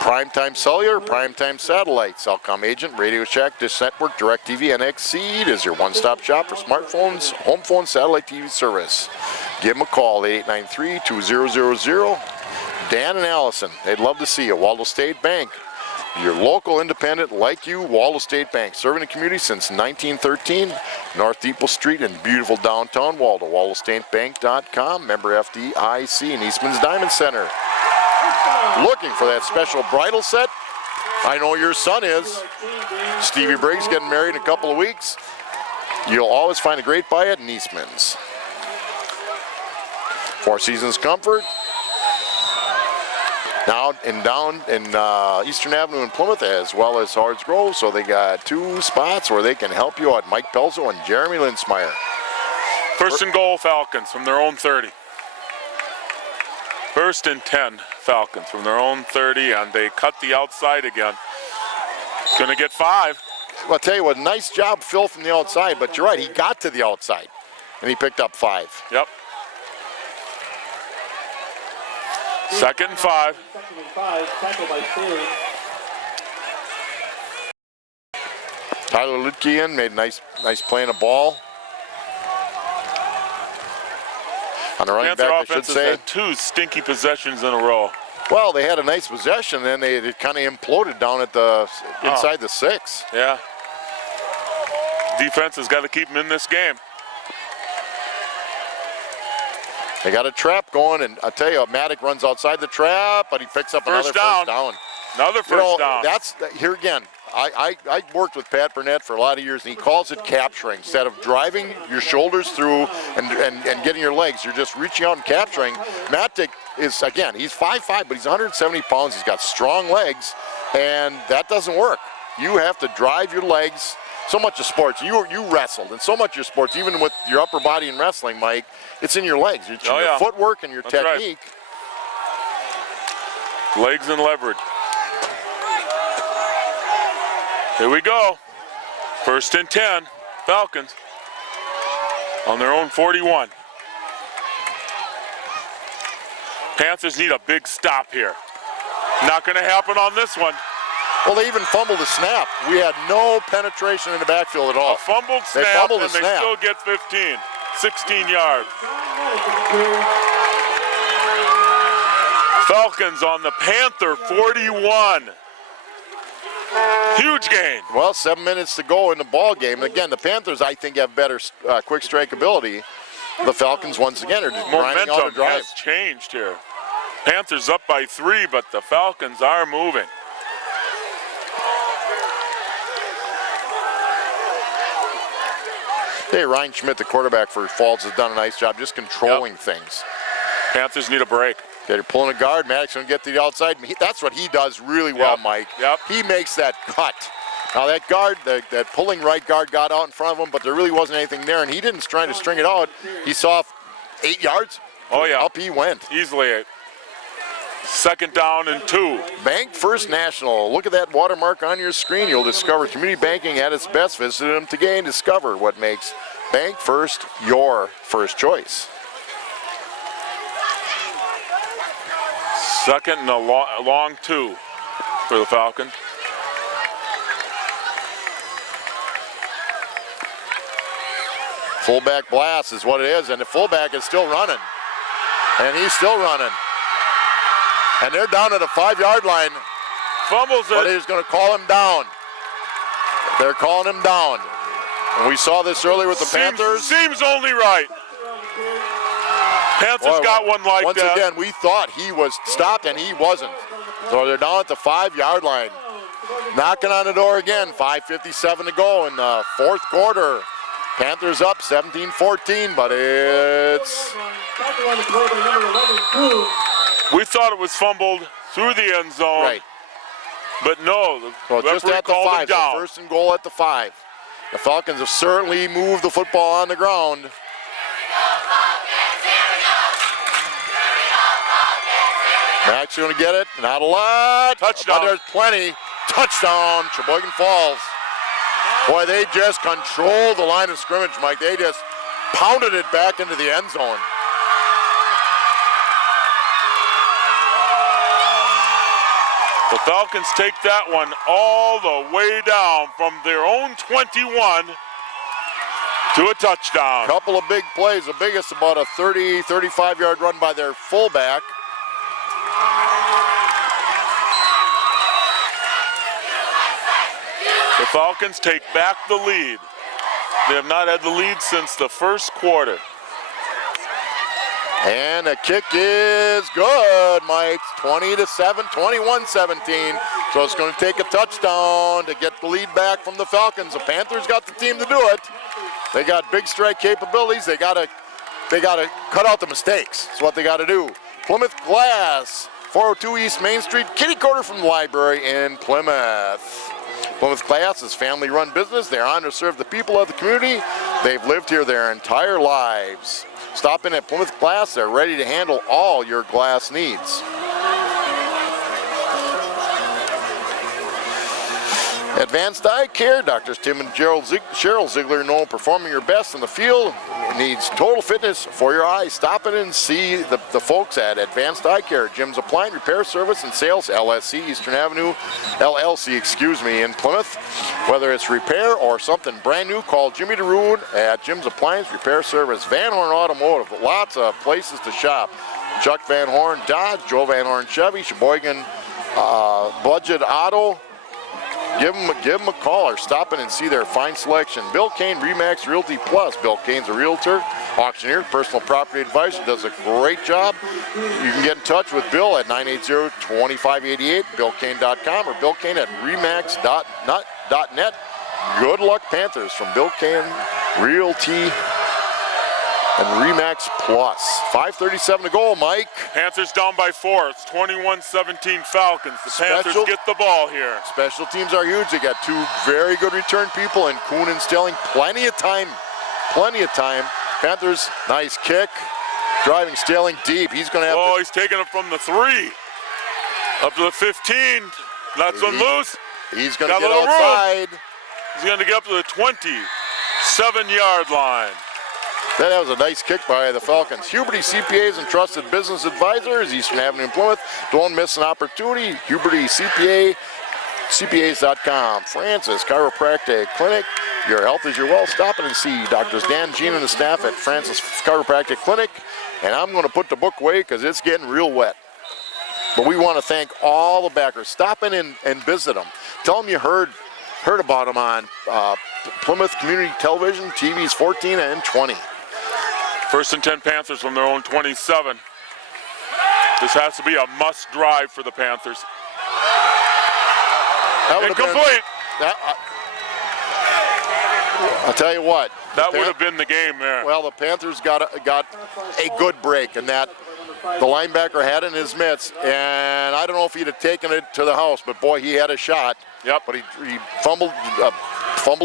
Primetime Cellular, Primetime Satellite, Cellcom Agent, Radio Shack, Dish Network, DirecTV, and Exceed is your one-stop shop for smartphones, home phone, satellite TV service. Give them a call, 8893-2000. Dan and Allison, they'd love to see you. Waldo State Bank, your local independent like you, Waldo State Bank, serving the community since 1913. North Depot Street in beautiful downtown Waldo. WaldoStateBank.com, member FDIC, and Eastman's Diamond Center. Looking for that special bridal set? I know your son is. Stevie Briggs getting married in a couple of weeks. You'll always find a great buy at Eastman's. Four Seasons Comfort. Now down in Eastern Avenue in Plymouth, as well as Hards Grove, so they got 2 spots where they can help you out. Mike Pelzo and Jeremy Linsmeyer. 1st and goal, Falcons from their own 30. 1st and 10, Falcons from their own 30, and they cut the outside again. Going to get 5. Well, I'll tell you what, nice job, Phil, from the outside, but you're right, he got to the outside, and he picked up 5. Yep. 2nd and 5. 2nd and 5, tackled by Staley. Tyler Lutkian made a nice play in the ball. On the running Panther back, I should offense has say. had 2 stinky possessions in a row. Well, they had a nice possession, then it kind of imploded down at the inside the 6. Yeah. Defense has got to keep them in this game. They got a trap going, and I tell you, Maddock runs outside the trap, but he picks up another first down. Another first down. That's here again. I worked with Pat Burnett for a lot of years, and he calls it capturing. Instead of driving your shoulders through and getting your legs, you're just reaching out and capturing. Maddock is, again, he's 5'5", but he's 170 pounds. He's got strong legs, and that doesn't work. You have to drive your legs. So much of sports, you wrestled, and so much of your sports, even with your upper body in wrestling, Mike, it's in your legs. It's your footwork and your technique. Right. Legs and leverage. Here we go. 1st and 10, Falcons on their own 41. Panthers need a big stop here. Not going to happen on this one. Well, they even fumbled the snap. We had no penetration in the backfield at all. A fumbled snap, they still get 15, 16 yards. Falcons on the Panther 41. Huge gain. Well, 7 minutes to go in the ball game. Again, the Panthers, I think, have better quick strike ability. The Falcons, once again, are just grinding out a drive. Momentum has changed here. Panthers up by 3, but the Falcons are moving. Hey, Ryan Schmidt, the quarterback for Falls, has done a nice job just controlling things. Panthers need a break. Okay, they're pulling a guard. Maddox's going to get to the outside. That's what he does really well, Mike. He makes that cut. Now that guard, that pulling right guard got out in front of him, but there really wasn't anything there, and he didn't try to string it out. He saw 8 yards. Oh, yeah. Up he went. Easily 8. 2nd down and 2. Bank First National. Look at that watermark on your screen. You'll discover community banking at its best. Visit them today and discover what makes Bank First your first choice. 2nd and a long 2 for the Falcons. Fullback blast is what it is, and the fullback is still running. And he's still running. And they're down at the 5-yard line. Fumbles it. But he's going to call him down. They're calling him down. And we saw this earlier with the Panthers. Seems only right. Panthers got one like once that. Once again, we thought he was stopped, and he wasn't. So they're down at the 5-yard line. Knocking on the door again. 5:57 to go in the 4th quarter. Panthers up 17-14, but it's... We thought it was fumbled through the end zone. Right. But no, well, just at the 5, so 1st and goal at the 5. The Falcons have certainly moved the football on the ground. Max going to get it, not a lot. Touchdown. But there's plenty. Touchdown, Sheboygan Falls. Boy, they just controlled the line of scrimmage, Mike. They just pounded it back into the end zone. The Falcons take that one all the way down from their own 21 to a touchdown. Couple of big plays, the biggest about a 30, 35-yard run by their fullback. The Falcons take back the lead. They have not had the lead since the 1st quarter. And the kick is good, Mike. 20-7, 21-17. So it's going to take a touchdown to get the lead back from the Falcons. The Panthers got the team to do it. They got big strike capabilities. They got to cut out the mistakes. That's what they got to do. Plymouth Glass, 402 East Main Street, kitty corner from the library in Plymouth. Plymouth Glass is family-run business. They're honored to serve the people of the community. They've lived here their entire lives. Stop in at Plymouth Glass. They're ready to handle all your glass needs. Advanced Eye Care, Doctors Tim and Cheryl Ziegler know performing your best in the field needs total fitness for your eyes. Stop in and see the folks at Advanced Eye Care, Jim's Appliance Repair Service and Sales, LSC, Eastern Avenue, LLC, in Plymouth. Whether it's repair or something brand new, call Jimmy DeRude at Jim's Appliance Repair Service. Van Horn Automotive, lots of places to shop. Chuck Van Horn Dodge, Joe Van Horn Chevy, Sheboygan Budget Auto. Give them a call or stop in and see their fine selection. Bill Kane, Remax Realty Plus. Bill Kane's a realtor, auctioneer, personal property advisor, does a great job. You can get in touch with Bill at 980-2588, BillKane.com, or BillKane at Remax.net. Good luck, Panthers, from Bill Kane Realty and Remax Plus. 5:37 to go, Mike. Panthers down by 4. It's 21-17 Falcons. The Panthers get the ball here. Special teams are huge. They got two very good return people in Kuhn and Stelling. Plenty of time. Panthers, nice kick. Driving Stelling deep. He's going to have he's taking it from the 3. Up to the 15. That's one loose. He's going to get outside. He's going to get up to the 27-yard line. That was a nice kick by the Falcons. Huberty CPAs and Trusted Business Advisors, Eastern Avenue in Plymouth. Don't miss an opportunity. Huberty CPA, CPAs.com. Francis Chiropractic Clinic. Your health is your wealth. Stop in and see Doctors Dan, Jean, and the staff at Francis Chiropractic Clinic. And I'm going to put the book away because it's getting real wet. But we want to thank all the backers. Stop in and visit them. Tell them you heard about them on Plymouth Community Television, TVs 14 and 20. 1st and 10 Panthers from their own 27. This has to be a must drive for the Panthers. Incomplete. I'll tell you what. That would have been the game there. Well, the Panthers got a good break in that the linebacker had it in his mitts, and I don't know if he'd have taken it to the house, but boy, he had a shot. Yep. But he fumbled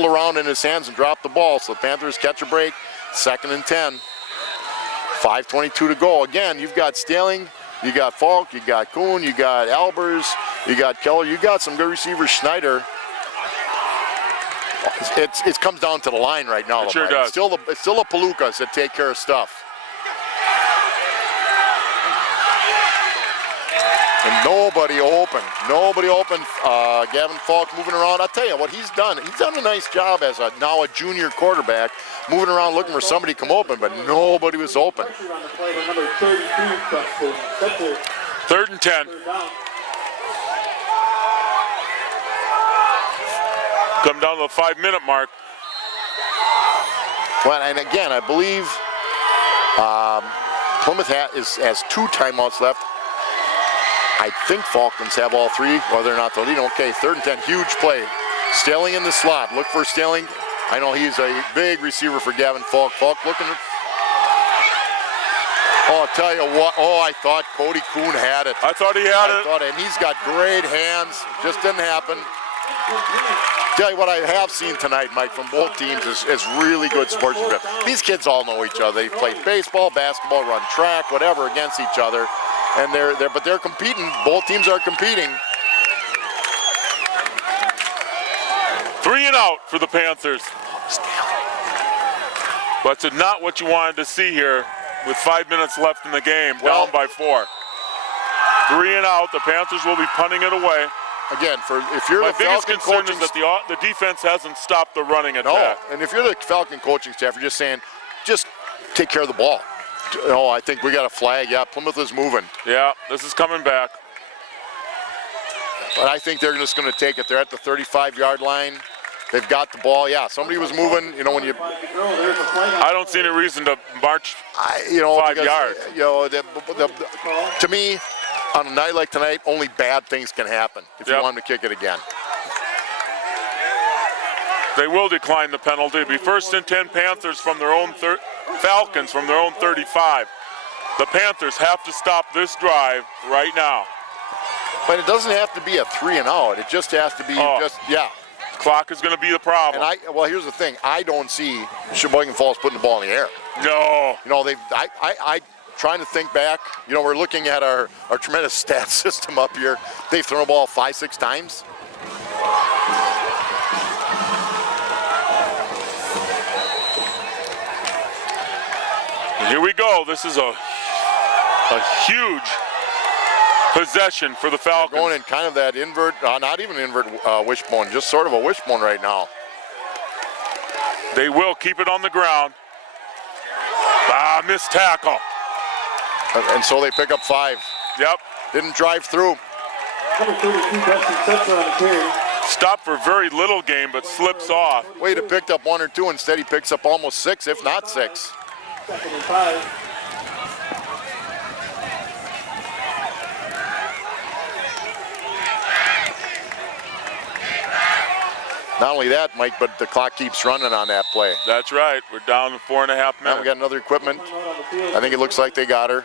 around in his hands and dropped the ball, so the Panthers catch a break. 2nd and 10. 5:22 to go. Again, you've got Stelling, you got Falk, you got Kuhn, you got Albers, you got Keller, you got some good receivers. Schneider. It comes down to the line right now. It sure does. It's still the Palookas that take care of stuff. And nobody open. Gavin Falk moving around. I'll tell you what he's done. He's done a nice job as now a junior quarterback, moving around looking for somebody to come open, but nobody was open. 3rd and 10. Come down to the 5-minute mark. Well, and again, I believe Plymouth has 2 timeouts left. I think Falcons have all 3, whether or not they'll lead. Okay, 3rd and 10, huge play. Stelling in the slot. Look for Stelling. I know he's a big receiver for Gavin Falk. Falk looking at... Oh, I'll tell you what. Oh, I thought Cody Kuhn had it. I thought he had it. And he's got great hands. Just didn't happen. Tell you what I have seen tonight, Mike, from both teams is really good sportsmanship. These kids all know each other. They play baseball, basketball, run track, whatever against each other. And they're competing. Both teams are competing. 3 and out for the Panthers. But it's not what you wanted to see here with 5 minutes left in the game, down by 4. 3 and out. The Panthers will be punting it away. Again, if you're the biggest Falcon concern coaching is that the defense hasn't stopped the running attack. No, and if you're the Falcon coaching staff, you're just saying, just take care of the ball. No, I think we got a flag. Yeah, Plymouth is moving. Yeah, this is coming back. But I think they're just going to take it. They're at the 35-yard line. They've got the ball. Yeah, somebody was moving. You know, when you... I don't see any reason to march 5 yards. You know, to me, on a night like tonight, only bad things can happen if you want them to kick it again. They will decline the penalty. It'll be 1st and 10 Panthers from their own Falcons from their own 35. The Panthers have to stop this drive right now. But it doesn't have to be a 3 and out. It just has to be Clock is going to be the problem. And well, here's the thing. I don't see Sheboygan Falls putting the ball in the air. No. You know, I trying to think back. You know, we're looking at our tremendous stat system up here. They've thrown the ball 5-6 times. Here we go. This is a huge possession for the Falcons. Going in kind of that invert, not even invert wishbone, just sort of a wishbone right now. They will keep it on the ground. Missed tackle. And so they pick up 5. Yep. Didn't drive through. Number 32, Dustin Setzer on the carry. Stopped for very little gain, but slips off. Wade have picked up 1 or 2. Instead, he picks up almost 6, if not 6. 2nd and 5. Not only that, Mike, but the clock keeps running on that play. That's right. We're down to 4.5 Now we minutes. got another equipment. Out on the field. I think it looks like they got her.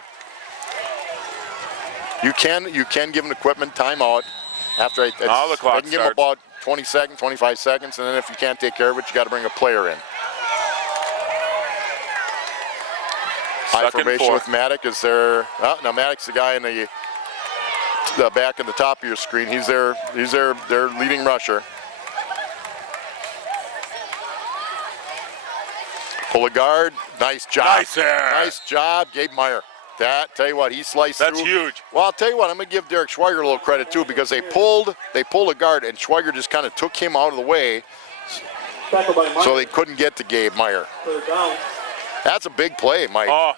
You can give an equipment timeout after Now the clock they can give them starts. about 20 seconds, 25 seconds, and then if you can't take care of it, you got to bring a player in. High Second formation 4. with Maddock is there. Now Maddock's the guy in the back of the top of your screen. He's their leading rusher. Pull a guard. Nice job. Nice hair. Nice job, Gabe Meyer. Tell you what, he sliced That's through. huge. Well, I'll tell you what, I'm going to give Derek Schweiger a little credit too, because they pulled a guard and Schweiger just kind of took him out of the way Tackle by Mike. so they couldn't get to Gabe Meyer. 3rd down. That's a big play, Mike. Oh,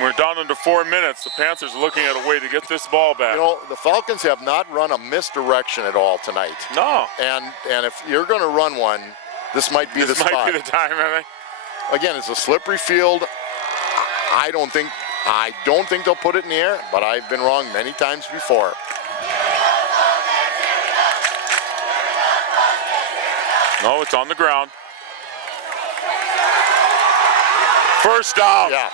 we're down under 4 minutes. The Panthers are looking at a way to get this ball back. You know, the Falcons have not run a misdirection at all tonight. No. And if you're going to run one, this might be the This spot. might be the time, I think. Again, it's a slippery field. I don't think they'll put it in the air, but I've been wrong many times before. No, it's on the ground. First down. Yeah.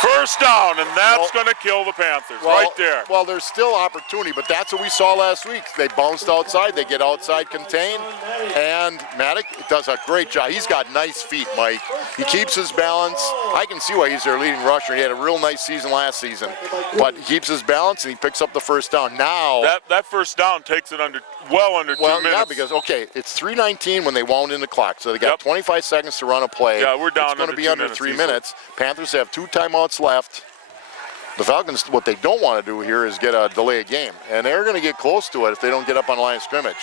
First down, and that's Well- going to kill the Panthers right there. Well, there's still opportunity, but that's what we saw last week. They bounced outside, they get outside contained, and Maddock does a great job. He's got nice feet, Mike. He keeps his balance. I can see why he's their leading rusher. He had a real nice season last season, but he keeps his balance and he picks up the first down. Now, That first down takes it well under 2 minutes. yeah, because it's 3:19 when they wound in the clock, so they got Yep. 25 seconds to run a play. Yeah, we're down It's going to under be 2 under minutes 3 easily. minutes. Panthers have 2 timeouts left. The Falcons, what they don't want to do here is get a delay game, and they're going to get close to it if they don't get up on the line of scrimmage.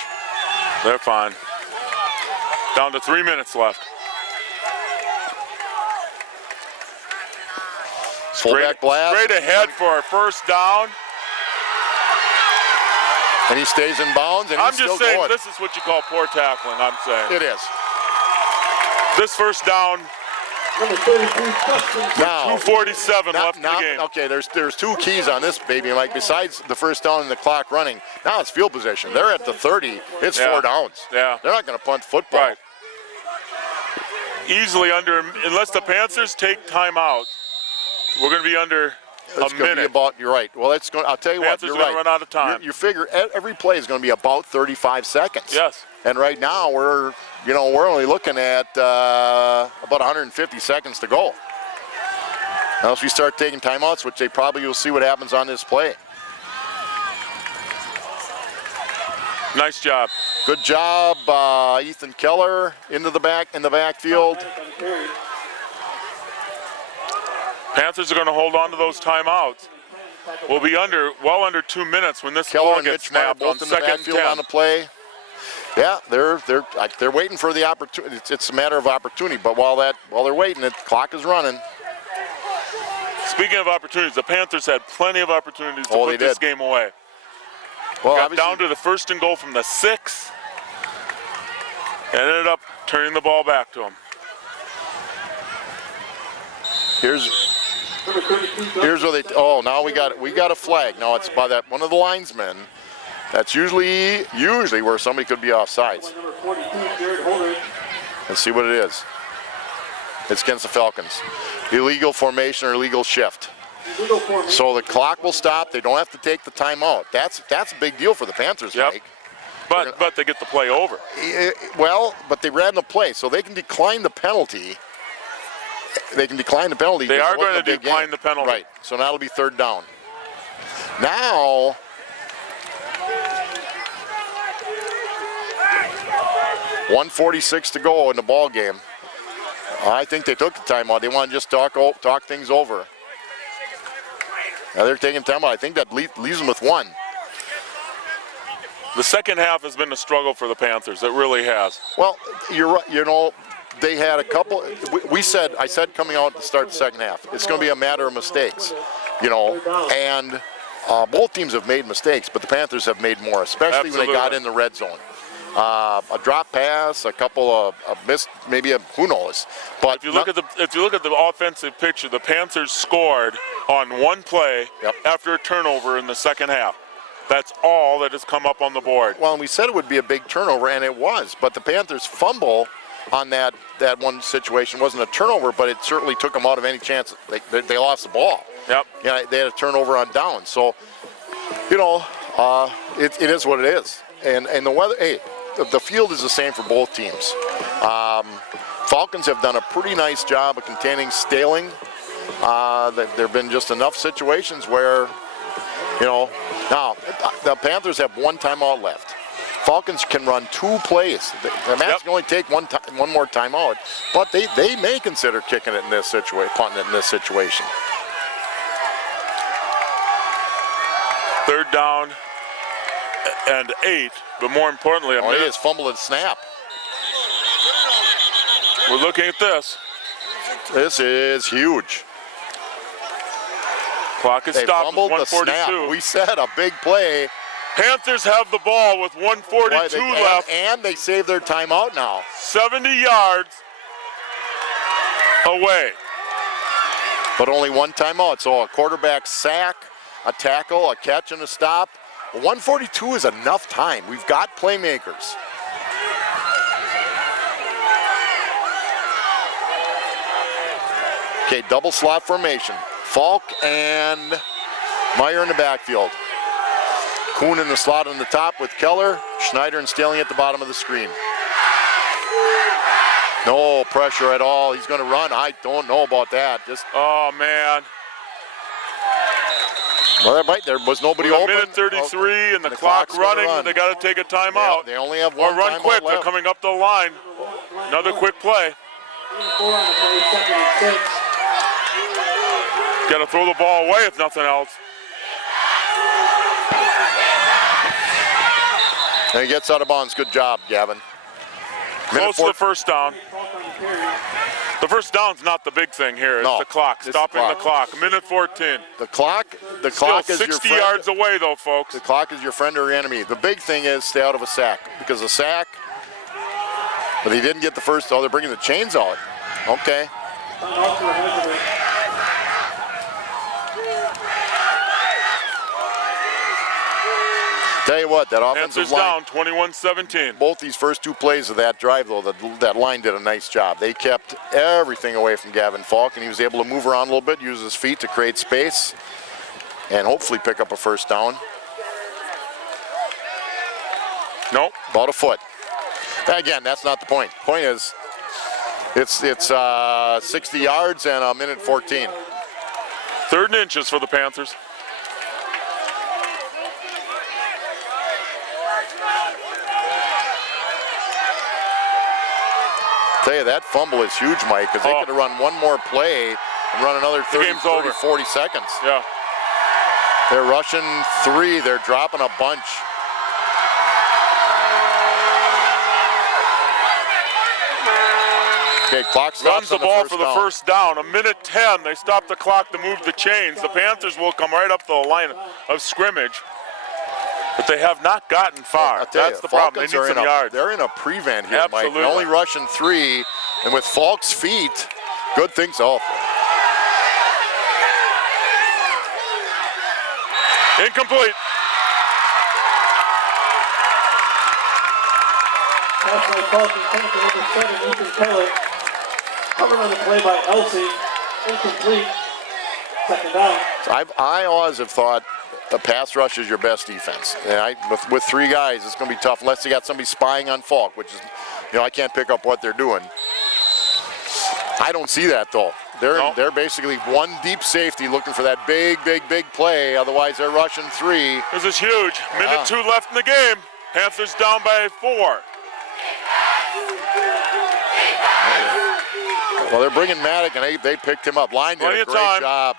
They're fine. Down to 3 minutes left. Fullback blast. Straight ahead for our first down. And he stays in bounds, and I'm he's just still saying going. this is what you call poor tackling, I'm saying. It is. This first down, Number 33, Dustin. Now, 2:47 left in the game. okay, there's 2 keys on this baby, Mike, besides the first down and the clock running. Now it's field position. They're at the 30. It's Yeah. 4 downs. Yeah. They're not going to punt football. Right. Easily under, unless the Panthers take timeout, we're going to be under It's a going to be minute. about, you're right. Well, it's going. I'll tell you what, Panthers you're are gonna right. run out of time. You figure every play is going to be about 35 seconds. Yes. And right now we're only looking at about 150 seconds to go. Unless we start taking timeouts, which they probably will see what happens on this play. Nice job. Good job, Ethan Keller in the backfield. Maddock on the carry. Panthers are going to hold on to those timeouts. We'll be well under 2 minutes when this Keller ball and gets Mitch Meyer snapped on both in the second and backfield 10. on the play. Yeah, they're waiting for the opportunity. It's a matter of opportunity. But while they're waiting, the clock is running. Speaking of opportunities, the Panthers had plenty of opportunities to Oh, put they this did. game away. Well, Got obviously, down to the 1st and goal from the 6. And ended up turning the ball back to them. Number 32, here's where they. Oh, now we got a flag. Now it's by that one of the linesmen. That's usually where somebody could be offsides. Number 42, Jared Holder. Let's see what it is. It's against the Falcons. Illegal formation or illegal shift. Legal formation. So the clock will stop. They don't have to take the timeout. That's a big deal for the Panthers, Yep. Mike. But they get the play over. Well, but they ran the play, so they can decline the penalty. They can decline the penalty. They because are it wasn't going a to big decline game. the penalty. Right. So now it'll be 3rd down. Now, .146 to go in the ball game. I think they took the timeout. They want to just talk things over. Now they're taking timeout. I think that leaves them with one. The second half has been a struggle for the Panthers. It really has. Well, you're right. You know, they had a couple. I said coming out to start the second half, it's going to be a matter of mistakes. You know, and both teams have made mistakes, but the Panthers have made more, especially when they got in the red zone. A drop pass, a couple of missed, maybe who knows. But if you look at the offensive picture, the Panthers scored on one play after a turnover in the second half. That's all that has come up on the board. Well, and we said it would be a big turnover, and it was. But the Panthers' fumble on that one situation wasn't a turnover, but it certainly took them out of any chance. They lost the ball. Yep. Yeah, they had a turnover on down. So, you know, it is what it is. And the weather, hey, the field is the same for both teams. Falcons have done a pretty nice job of containing Staling. There have been just enough situations where, you know, now the Panthers have one timeout left. Falcons can run 2 plays. The Mats can only take one more timeout, but they may consider kicking it in this situation, punting it in this situation. Third down and 8, but more importantly, he has fumbled and snap. We're looking at this. This is huge. Clock is stopped with 1:42. We said a big play. Panthers have the ball with 1:42 left. And they save their timeout now. 70 yards away. But only one timeout. So a quarterback sack, a tackle, a catch, and a stop. 1:42 is enough time. We've got playmakers. Okay, double slot formation. Falk and Meyer in the backfield. Kuhn in the slot on the top with Keller. Schneider and Staling at the bottom of the screen. No pressure at all. He's going to run. I don't know about that. Oh, man. Well, there was nobody open. Minute 33 and the clock's running. They got to take a timeout. They only have one or run quick. They're coming up the line. Another quick play. 4 on the play, 2nd and 6. Got to throw the ball away if nothing else. And he gets out of bounds. Good job, Gavin. Close to the first down. The first down's not the big thing here. It's the clock. Stopping the clock. Minute 14. The clock Still is 60 your friend. yards away, though, folks. The clock is your friend or your enemy. The big thing is stay out of a sack, because a sack. But he didn't get the first. Oh, they're bringing the chains out. Okay. Tell you what, that offensive line. Panthers down 21-17. Both these first 2 plays of that drive, though, that line did a nice job. They kept everything away from Gavin Falk, and he was able to move around a little bit, use his feet to create space, and hopefully pick up a first down. Nope. About a foot. Again, that's not the point. Point is, it's 60 yards and a minute 14. 3rd and inches for the Panthers. Tell you, that fumble is huge, Mike, because they could have run one more play and run another 30, 40 seconds. Yeah. They're rushing 3. They're dropping a bunch. Okay, clock stops. Runs the ball for the first down. A minute 10. They stop the clock to move the chains. The Panthers will come right up to the line of scrimmage. But they have not gotten far. That's the problem. They need some yards. They're in a prevent here, Absolutely. Mike. They're only rushing 3, and with Falk's feet, good things. Oh. Incomplete. Pass by Falcon, coming to number 7, Ethan Keller. Covered on the play by Elsey. Incomplete. 2nd down. I always have thought the pass rush is your best defense. And with 3 guys, it's going to be tough unless you got somebody spying on Falk, which is, I can't pick up what they're doing. I don't see that, though. They're basically one deep safety looking for that big play. Otherwise, they're rushing 3. This is huge. Minute 2 left in the game. Panthers down by 4. Well, they're bringing Maddock, and they picked him up. Line did Plenty a of great time. job.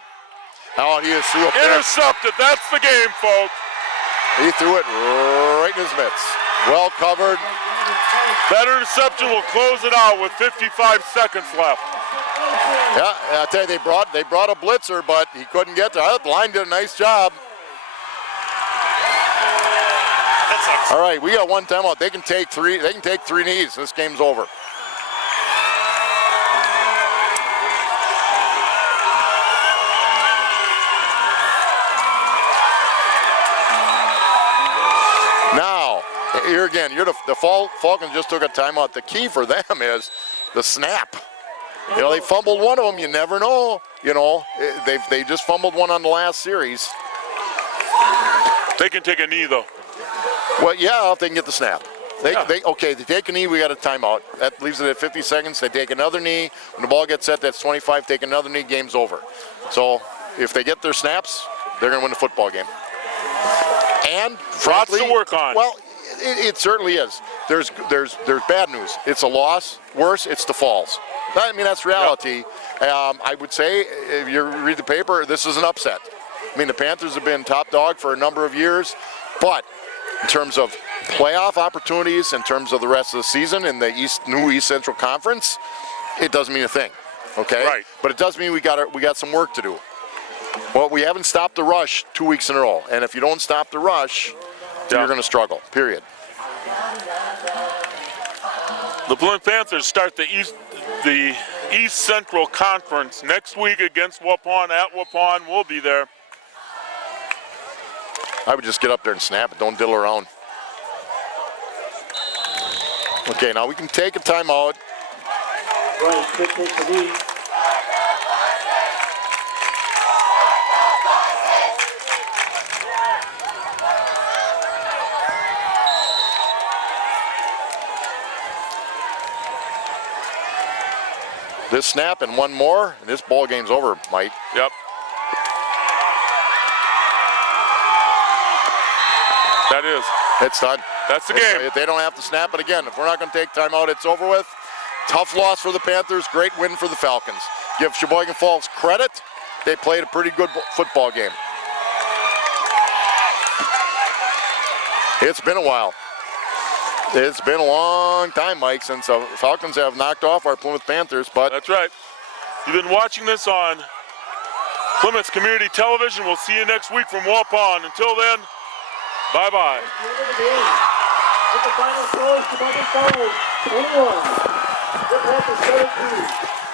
Oh, and he just threw a pick. Intercepted. That's the game, folks. He threw it right in his mitts. Well covered. That interception will close it out with 55 seconds left. Yeah, I tell you, they brought a blitzer, but he couldn't get to it. The line did a nice job. All right, we got one timeout. They can take three. They can take 3 knees. This game's over. Now, here again, the Falcons just took a timeout. The key for them is the snap. You know, they fumbled one of them. You never know. You know, they just fumbled one on the last series. They can take a knee, though. Well, yeah, if they can get the snap. They take a knee, we got a timeout. That leaves it at 50 seconds. They take another knee. When the ball gets set, that's 25. Take another knee, game's over. So if they get their snaps, they're going to win the football game. And frankly, lots to work on. Well, it certainly is. There's bad news. It's a loss. Worse, it's the falls. I mean, that's reality. Yep. I would say, if you read the paper, this is an upset. I mean, the Panthers have been top dog for a number of years, but in terms of playoff opportunities, in terms of the rest of the season in the new East Central Conference, it doesn't mean a thing. Okay. Right. But it does mean we got some work to do. Well, we haven't stopped the rush 2 weeks in a row, and if you don't stop the rush, then you're going to struggle. Period. The Plymouth Panthers start the East Central Conference next week against Waupun at Waupun. We'll be there. I would just get up there and snap it. Don't diddle around. Okay, now we can take a timeout. Brian Quick takes the lead. This snap and one more, and this ball game's over, Mike. Yep. That is. It's done. That's the game. If they don't have to snap it again. If we're not going to take timeout, it's over with. Tough loss for the Panthers. Great win for the Falcons. Give Sheboygan Falls credit. They played a pretty good football game. It's been a while. It's been a long time, Mike, since the Falcons have knocked off our Plymouth Panthers. But that's right. You've been watching this on Plymouth Community Television. We'll see you next week from Waupun. Until then, bye-bye. With the final score, Sheboygan Falls 21. The Panthers 17.